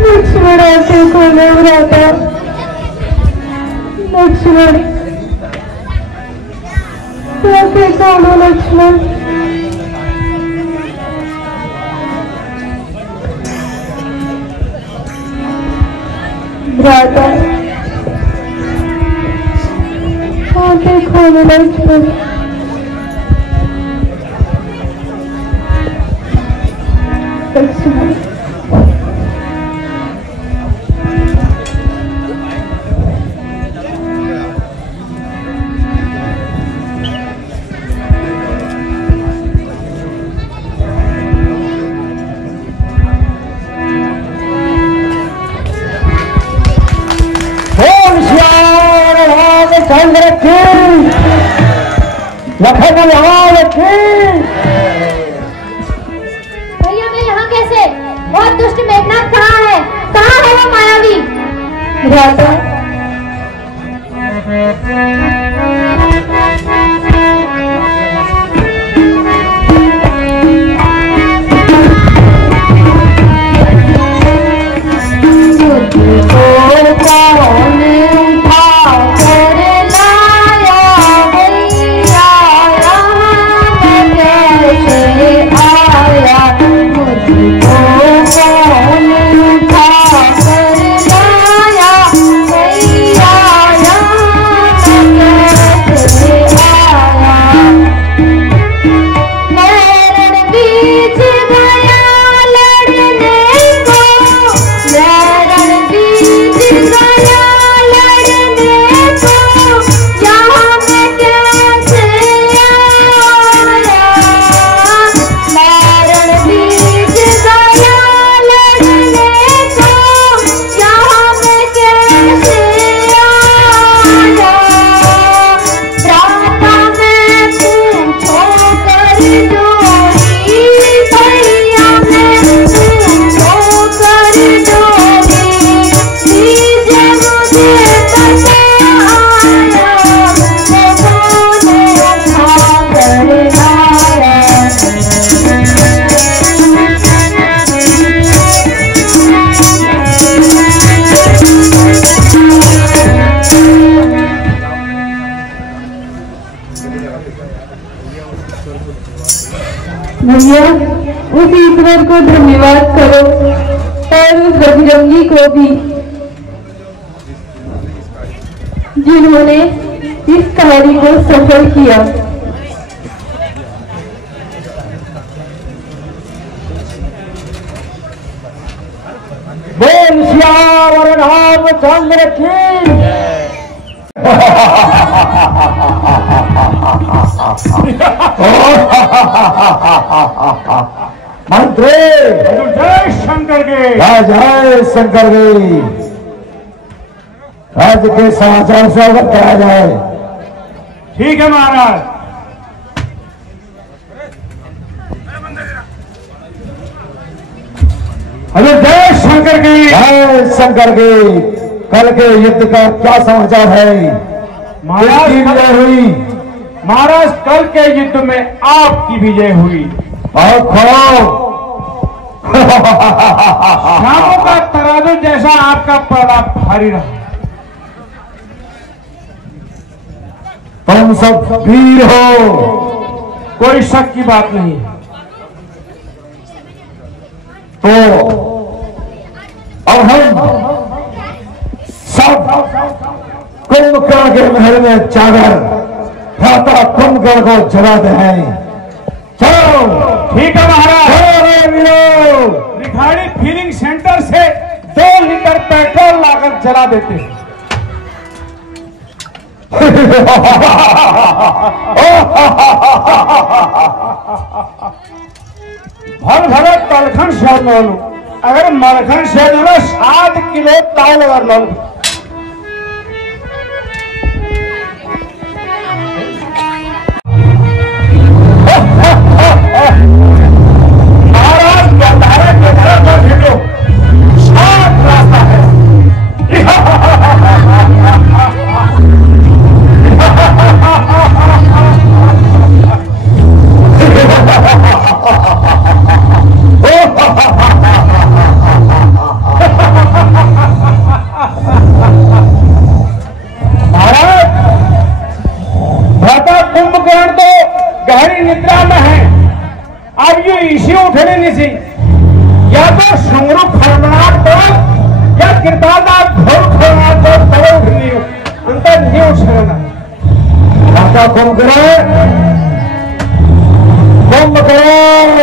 लक्ष्मण आंखें खोलो भ्राता। लक्ष्मण आंखें खोलो लक्ष्मण। भ्राता आंखें खोलो लक्ष्मण। लक्ष्मण चंद्र की लखन लाल की। भैया मैं यहाँ कैसे? बहुत दुष्ट मेघनाथ कहाँ है? कहाँ है वो मायावी? भ्राता भैया उस ईश्वर को धन्यवाद करो और उस बजरंगी को भी, जिन्होंने इस कहानी को सफल किया। बोल श्यावर रामचंद्र की। मंत्री जय शंकर के। जय शंकर की। राज्य के समाचार से अवगत कराया जाए। ठीक है महाराज। अरे जय शंकर की। जय शंकर की। कल के युद्ध का क्या समाचार है? महाराज किसकी विजय हुई? महाराज कल के युद्ध में आपकी विजय हुई। और खो शामों का तराजू जैसा आपका पड़ा भारी रहा। तुम सब वीर हो, कोई शक की बात नहीं। तो अब हम सब कुंभकर्ण के महल में जाकर भ्राता कुंभकर्ण को जलाते हैं। चलो। ठीक है महाराज। चलो वीरों। रिखाड़ी फिलिंग सेंटर से 2 लीटर पेट्रोल लाकर जला देते हैं। भर भरे तलखन से लो, अगर मलखन से लो 7 किलो ताल अगर लो। महाराज गंधारा के तरफ में भेजो, साफ रास्ता है। महाराज भ्राता कुंभकर्ण तो गहरी निद्रा में है। अब ये इसी उठने नहीं सी, या तो संग्रह खड़नाट तो या कीर्तादार घोर खड़नाट तो तब उठनी हो, अंतर नहीं उठ सकना। भ्राता कुंभकर्ण, कुंभकर्ण।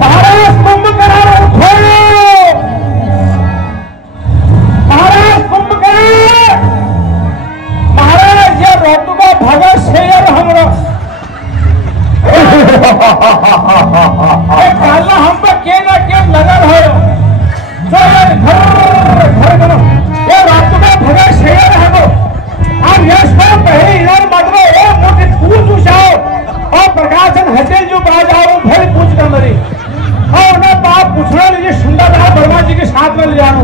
महाराज कुंभकर्ण उठो। महाराज कुंभकर्ण। महाराज ये रोतुका भगत शेर हमरो काला हम पर के ना के लगल हो। घर करो ये रोतुका भगत शेर हमरो। अब ये सब पहले इधर मतलब ए मोटे पूछ उछाओ और प्रकाशन हटेल जो बाज आओ फिर पूछ कर मरी और उन्हें बाप पूछना लीजिए सुंदरलाल वर्मा जी के साथ में ले जाओ।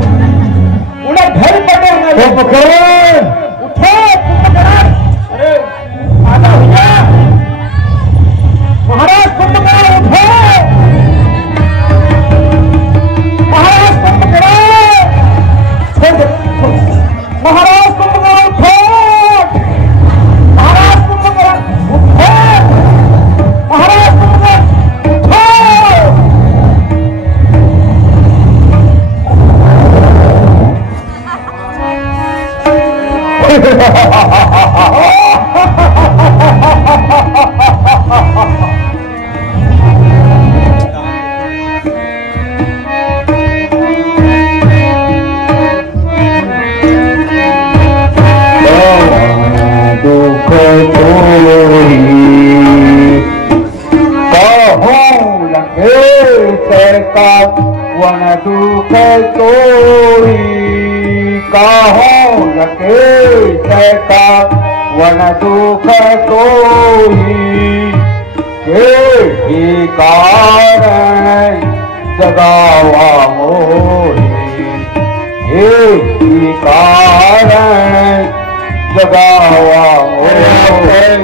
उन्हें घर पटे कुंभकर्ण उठो कुंभकर्ण। अरे आजा भैया। महाराज कुंभकर्ण उठो। महाराज कुंभकर्ण छोड़ दो। महाराज कुंभकर्ण उठो। महाराज कुंभकर्ण उठो। महाराज कुंभकर्ण उठो। दुख तोरी कहूँ लंघे का वन दुख तोरी कहूँ लंघे का वन दुख तोरी के कारण जगावा मोरी हे कारण जगावा मोरी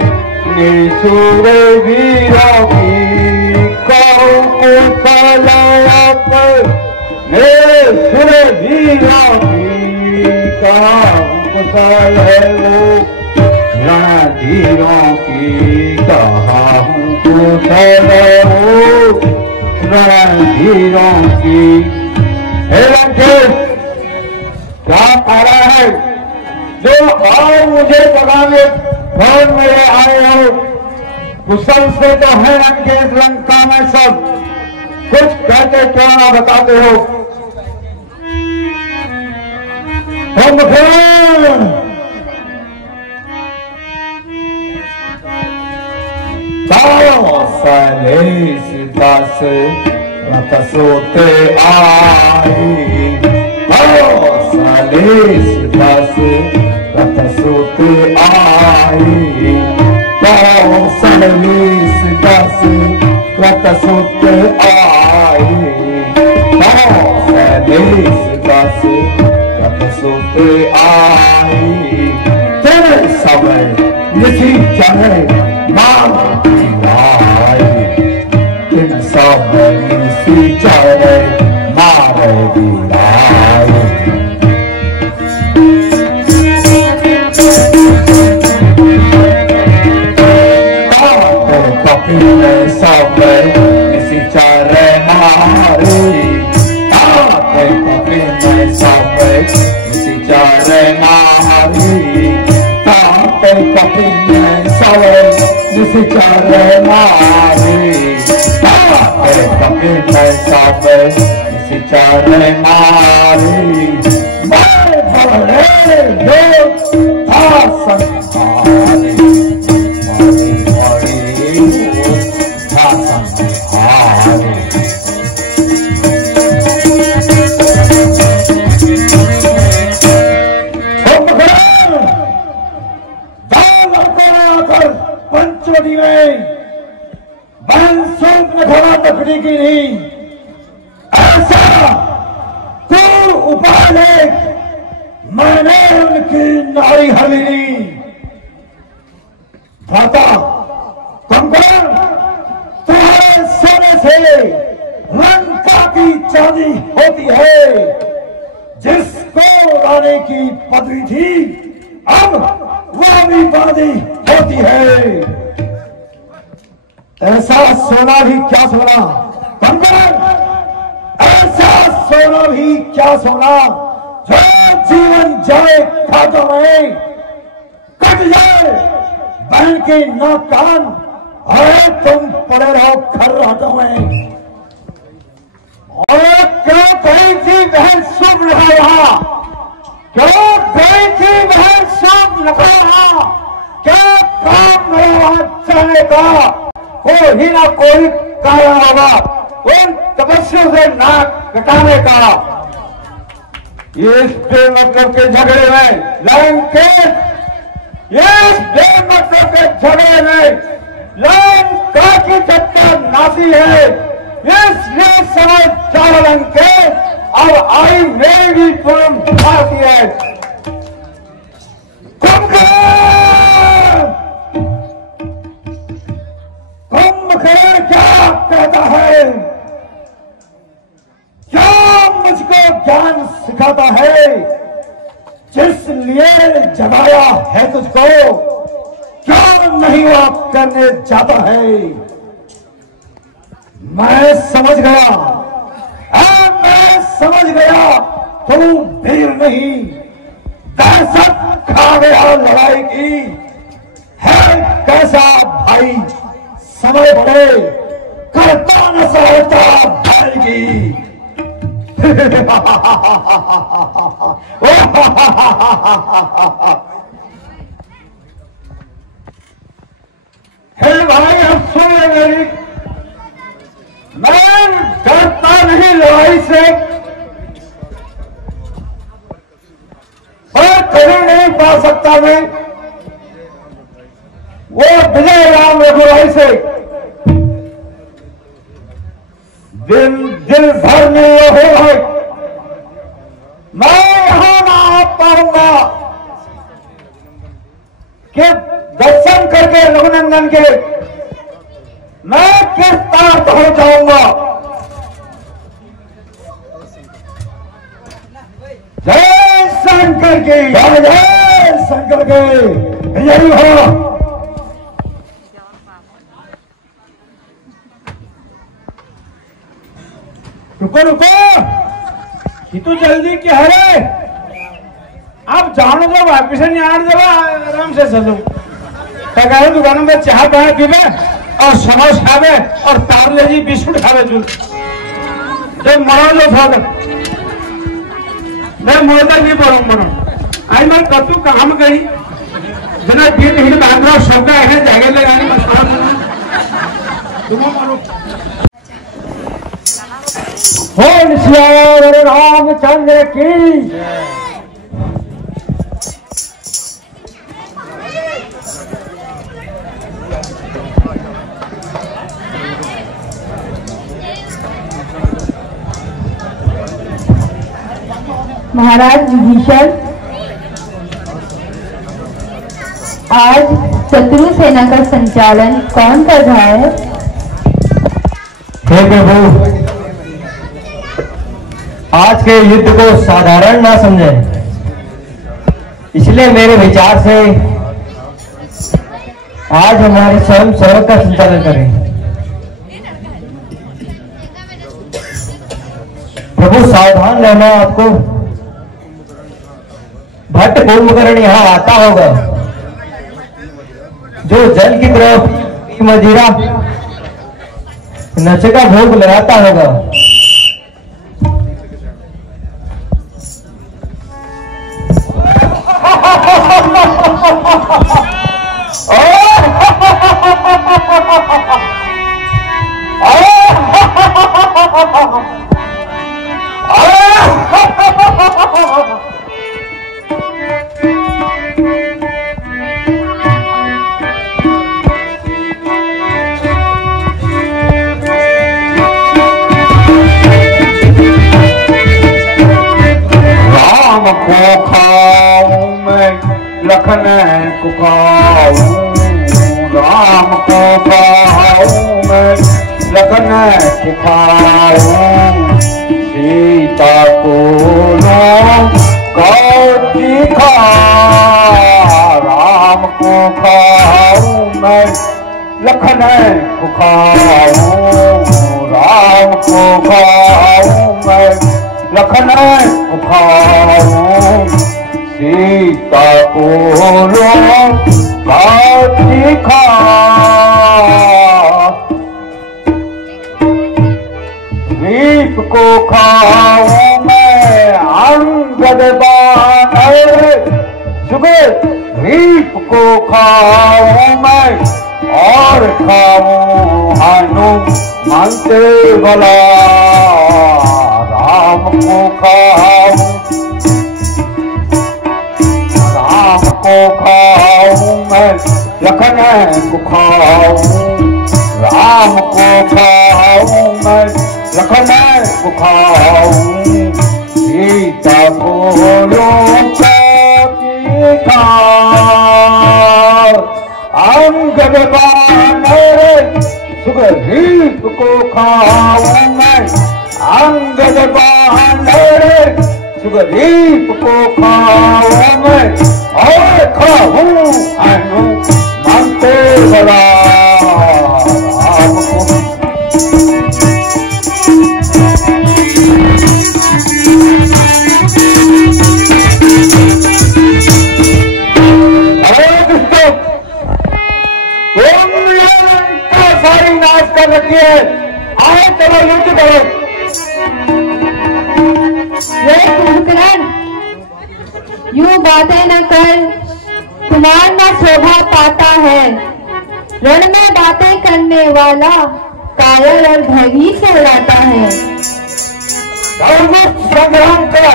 निशुर वीरों की कहूँ कुशलप निशुर वीरों की कहूँ कुशल रणधीरों की कहूँ कुशल रणधीरों की। हे लंकेश, क्या कह रहा है जो आज मुझे जगाने फोन मेरे आए हो? कुशल से तो है लंकेश लंका में सब, कुछ कहते क्यों ना बताते हो? दास रत सोते आई, सालेस दास रत सोते आई, सालेस दास रत सोते आई, सालेस दास रत सोते आई। तेरे समय निसी चढ़े मांग आई, तेरे समय निसी चढ़े मारे गिराई। कपिल समय निसी चढ़े मारी, कपिल समय निसी चढ़े मारी, कपिल समय निसी चढ़े मारी, कपिल समय निसी चढ़े मारी। मैं भले लोग संहारी, पंचवटी में बहन सूप में घोड़ा पकड़ी की नहीं, ऐसा तू उपाय ले, मैंने उनकी नारी हवेली भाता कंकड़ तुम्हारे सोने से लंका की चांदी होती है, जिसको रानी की पदवी थी अब वो भी बांधी होती है। ऐसा सोना भी क्या सोना कंकड़, ऐसा सोना भी क्या सोना जो जीवन जाए खातों में कट जाए बहन के नाक कान, और तुम पड़े रहो खर्राटों में। और क्यों गई थी बहन शुभ रहा यहाँ, क्यों गई थी बहन शुभ रहा, क्या काम रहा चाहने का कोई ना कोई कारण होगा, उन तपस्या से नाक कटाने का। ये बेमतलब के झगड़े में लंकेश, ये बेमतलब के झगड़े में लंका की सत्ता नासी है, इसलिए समझ जाओ लंकेश, अब आई मेरी तुम फांसी है। कुंभकर्ण क्या कहता है, क्या मुझको ज्ञान सिखाता है, जिस लिए जगाया है तुझको क्या नहीं वो करने जाता है। मैं समझ गया, मैं समझ गया तू वीर नहीं, दहशत खा गया लड़ाई की है कैसा भाई, समय पड़े करता न सोचता भाईगी। हे भाई अब सुने मेरी, मैं डरता नहीं लड़ाई से, पर कभी नहीं पा सकता मैं वो विजय राम रघुराई से। दिल भर में ये हो है, मैं यहां ना आ पाऊंगा कि दर्शन करके रघुनंदन के मैं किस तार पहुंच जाऊंगा। जय शंकर की जय शंकर के यही हो। रुको रुको, ये तो जल्दी क्या है रे? आप जानो तो वापिस नहीं आने देवा, आराम से चलो। क्या दुकान में चाय पानी पीवे और समोस खावे और पार्ले जी बिस्कुट खावे चुल। जब मरो लो फादर, मैं मोदा नहीं बोलूँ आज मैं कतु काम करी जना दिन हिंद बांधरा शब्द है जगह लगाने मशवरा तुम मारो। बोल श्री रामचंद्र की। महाराज विभीषण, आज शत्रु सेना का संचालन कौन कर रहा है? हे प्रभु, आज के युद्ध को साधारण ना समझें, इसलिए मेरे विचार से आज हमारे स्वयं सेवक का संचालन करें। प्रभु सावधान रहना, आपको भट्ट कुंभकर्ण यहाँ आता होगा, जो जल की तरफ मदिरा नशे का भोग लगाता होगा। लखन को खाऊं, राम को खाऊं मैं, लखन को खाऊं, सीता को कौटी खा, राम को खाऊं मैं, लखन को खाऊं, राम को खाऊं मैं, लखन को खाऊं, सीता को काटी खा, दीप को खाऊं मैं, अंगद बानर सुगत, दीप को खाऊं मैं और खाऊं हनुमंत बला, राम को खाऊं, को खाऊं मैं, लखन को खाऊं, राम को खाऊं मैं, लखन को खाऊं, सीता को की खा, अंगद बानर सुग्रीव को खाऊं मैं, अंगद बानर सुग्रीव को खाऊं मैं और खाऊं हनुमंत बला, राम को। सारी नाश कर रखी है, आओ चलो युद्ध करो। यूं बातें न कर, कुमार न शोभा पाता है, रण में बातें करने वाला कायल और भयभीत कहलाता है। संग्राम कर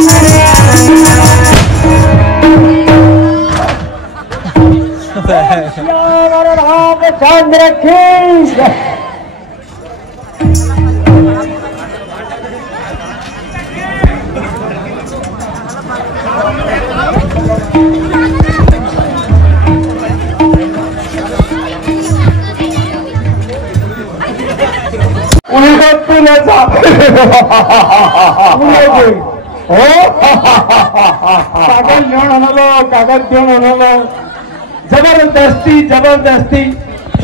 Thank you. रामचंद्र की जय। कागज घेऊन आणलो, कागद घेऊन आणलो, जबरदस्ती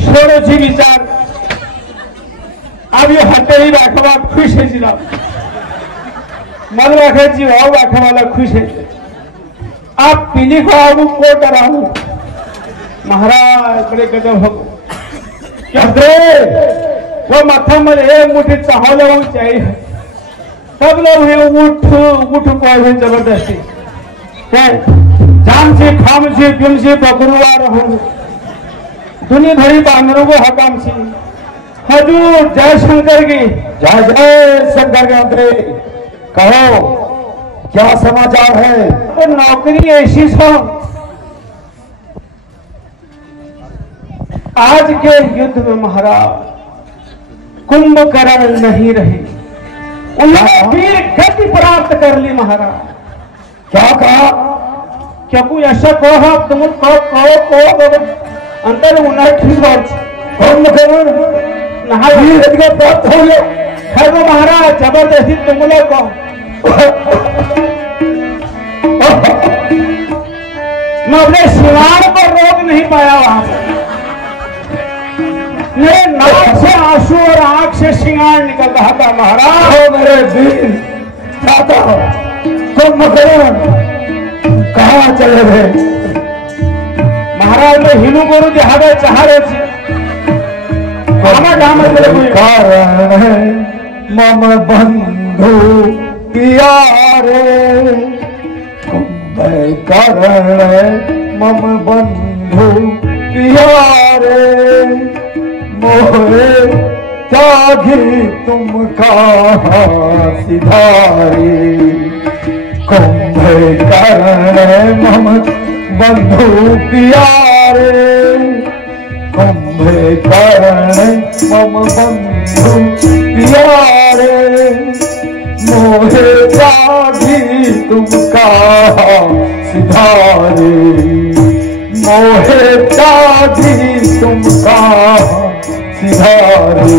छोड़ो विचार। अब ये हटे ही राखवा खुश है जिला मल राखे जी वाव राखे वाला खुश है। आप पीली को आगू को डराऊ महाराज बड़े गजब हो क्या वो माथा में एक मुट्ठी चावल चाहिए। सब लोग है उठ को जबरदस्ती जाम से खाम से पिम से बकरुआ रहूं दुनिया भरी बानरों को हकाम से। हजूर जय शंकर की जय जय शंकर के अंतरे। कहो क्या समाचार है? तो नौकरी ऐसी सो आज के युद्ध में महाराज कुंभकर्ण नहीं रहे, उन्होंने वीर गति प्राप्त कर ली महाराज। क्या कहा? क्या कोई ऐसा कहो तुम कहो अंतर उन्नत कुंभकर्ण वीर गति का प्राप्त हो गया है वो महाराज। जबरदस्ती तुम लोग को मैं अपने सिवाड़ पर रोक नहीं पाया वहां पर। मेरे नाक से आंसू और आंख से श्रृंगार निकल रहा था महाराज। ओ मेरे वीर दादा कुंभकर्ण कहाँ चले गए? महाराज में हिंदू गुरु दिहाड़े चाह रहे थे कारण है मम बंधु प्यारे। कुंभकर्ण है मम बंधु प्यारे मोहे त्यागी तुम कहाँ सिधारे। कुंभकर्ण है मम बंधु प्यारे कुंभकर्ण मम बंधु प्यारे मोहे त्यागी तुम कहाँ सिधारे। मोहे त्यागी तुम कहाँ सिधारे।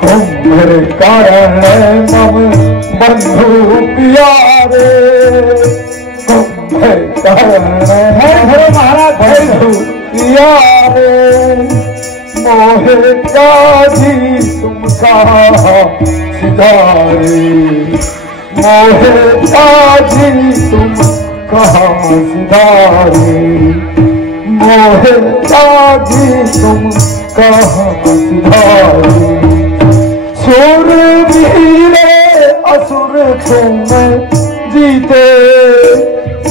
कुंभकर्ण मम बंधु प्यारे कुंभकर्ण महाराज बंधु प्यारे मोहे त्यागी तुम कहाँ सिधारे। मोहे त्यागी तुम कहाँ सिधारे। मोहे त्यागी तुम कहाँ सिधारे। शूरवीर असुर तुम जीते।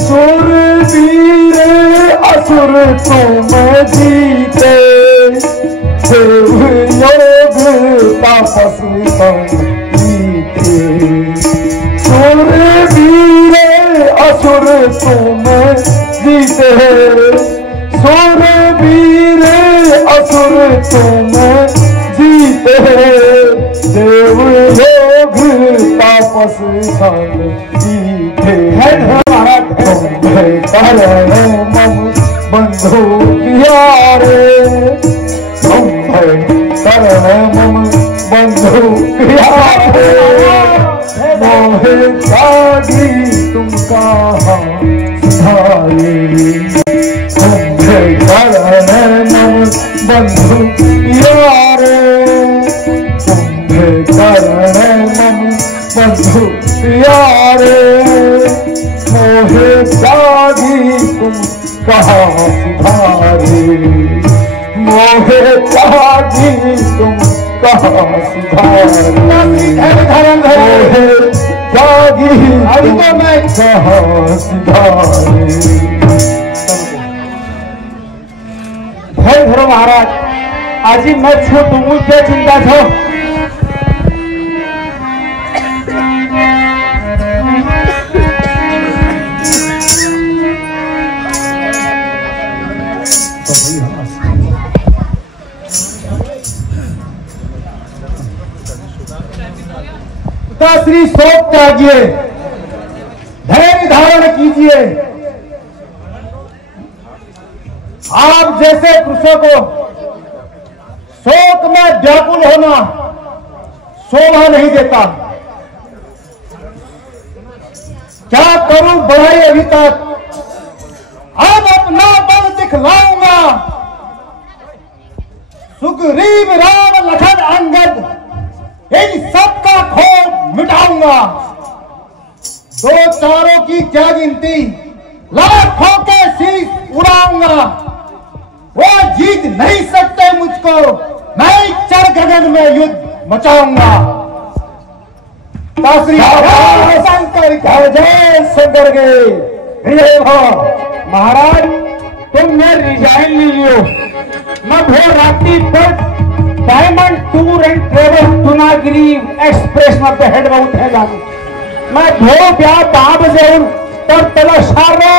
शूरवीर असुर तुम जीते। देव योग तापस जीते। शूरवीर असुर तुम जीते। शूरवीर असुर तुम जीते। देव योग तापस जीते। कुंभकर्ण मम बंधु प्यारे कुंभकर्ण मम बंधु प्यारे मोहे त्यागी तुम कहाँ सिधारे। कुंभकर्ण मम बंधु प्यारे कुंभकर्ण मम बंधु प्यारे मोहे त्यागी तुम कहाँ सिधारे। मोहे त्यागी तुम कहाँ सिधारे। मोहे त्यागी तुम कहाँ सिधारे। भय धरो महाराज आज ही मैं छू तुम क्या चिंता छो। स्त्री शोक त्यागिए, धैर्य धारण कीजिए। आप जैसे पुरुषों को शोक में व्याकुल होना शोभा नहीं देता। क्या करूं बढ़ाई अभी तक, अब अपना बल दिखलाऊंगा। सुग्रीव राम लखन अंगद इन सबका खोज मिटाऊंगा। दो चारों की क्या गिनती, लाखों के शीश उड़ाऊंगा। वो जीत नहीं सकते मुझको, मैं चढ़ गगन में युद्ध मचाऊंगा। शंकर जय शंकर के महाराज तुम मैं रिजाइन लीजिए। मैं भोर रात्रि पर diamond tour and travel Chunagiri express head हेड में उठेगा। मैं धो ब्याह 5 बजे तब तला सारे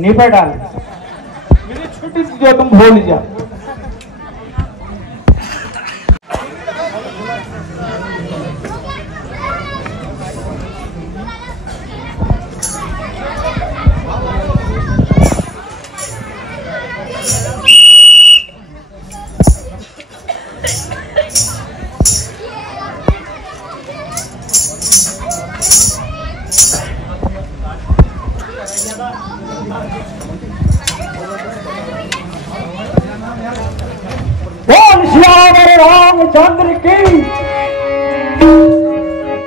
निपट डाल मेरी छुट्टी जो तुम भूल जा। रामचंद्र की।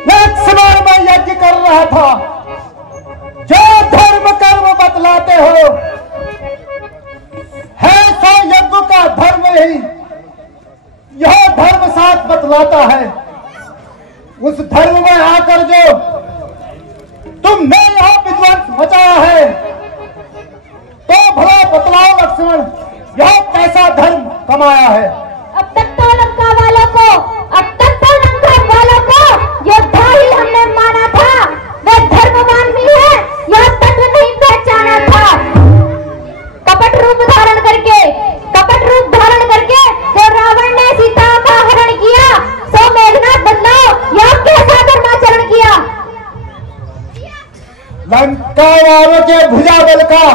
लक्ष्मण में यज्ञ कर रहा था, जो धर्म कर्म बतलाते हो है सो यज्ञ का धर्म ही यह धर्म साथ बतलाता है। उस धर्म में आकर जो तुमने यह विध्वंस मचाया है, तो भला बतलाओ लक्ष्मण, यह कैसा धर्म कमाया है। अब तक तो लंका वालों को, अब तक तो लंका वालों को योद्धा ही हमने माना था, वे धर्मवान भी है, यह तत्व नहीं पहचाना था। कपट रूप धारण करके जो रावण ने सीता का हरण किया, सो मेघनाथ बदलाओ, यह कैसा धर्माचरण किया। लंका वालों के भुजा बल का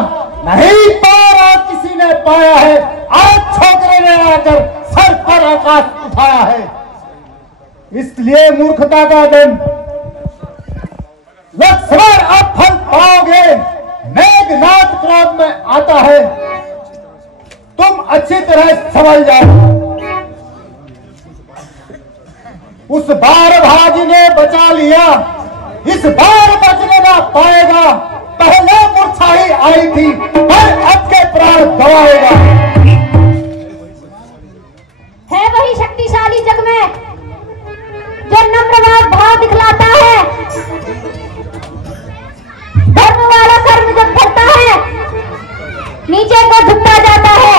नहीं पारा किसी ने पाया है। आज छोकरे ने आकर सर पर आकाश उठाया है, इसलिए मूर्खता का दंड लक्ष्मण अब फल पाओगे। मेघनाथ क्रोध में आता है, तुम अच्छी तरह समझ जाओ। उस बार भाजी ने बचा लिया, इस बार बचने ना पाएगा। पहले मूर्छा ही आई थी, पर अब के प्राण गवाएगा। है वही शक्तिशाली जग में जो नम्र भाव दिखलाता है। धर्म वाला कर्म जब करता है, नीचे को झुकता जाता है।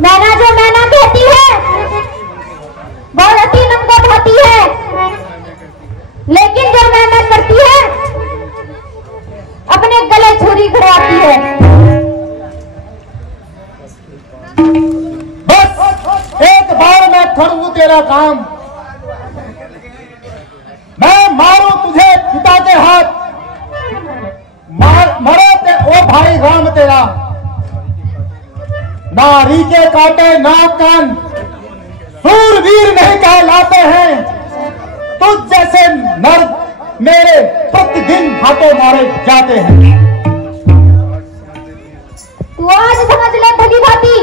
मैना जो मैना कहती है, वो रति नमको भाती है, लेकिन जो मैना करती है, अपने गले छुरी घुराती है। एक बार मैं करूं तेरा काम, मैं मारूं तुझे पिता के हाथ, मरे ओ भाई राम तेरा। नारी के काटे नाक कान सूरवीर नहीं कहलाते हैं। तुझ जैसे नर मेरे प्रतिदिन हाथों मारे जाते हैं। तू आज समझ ले भली भांति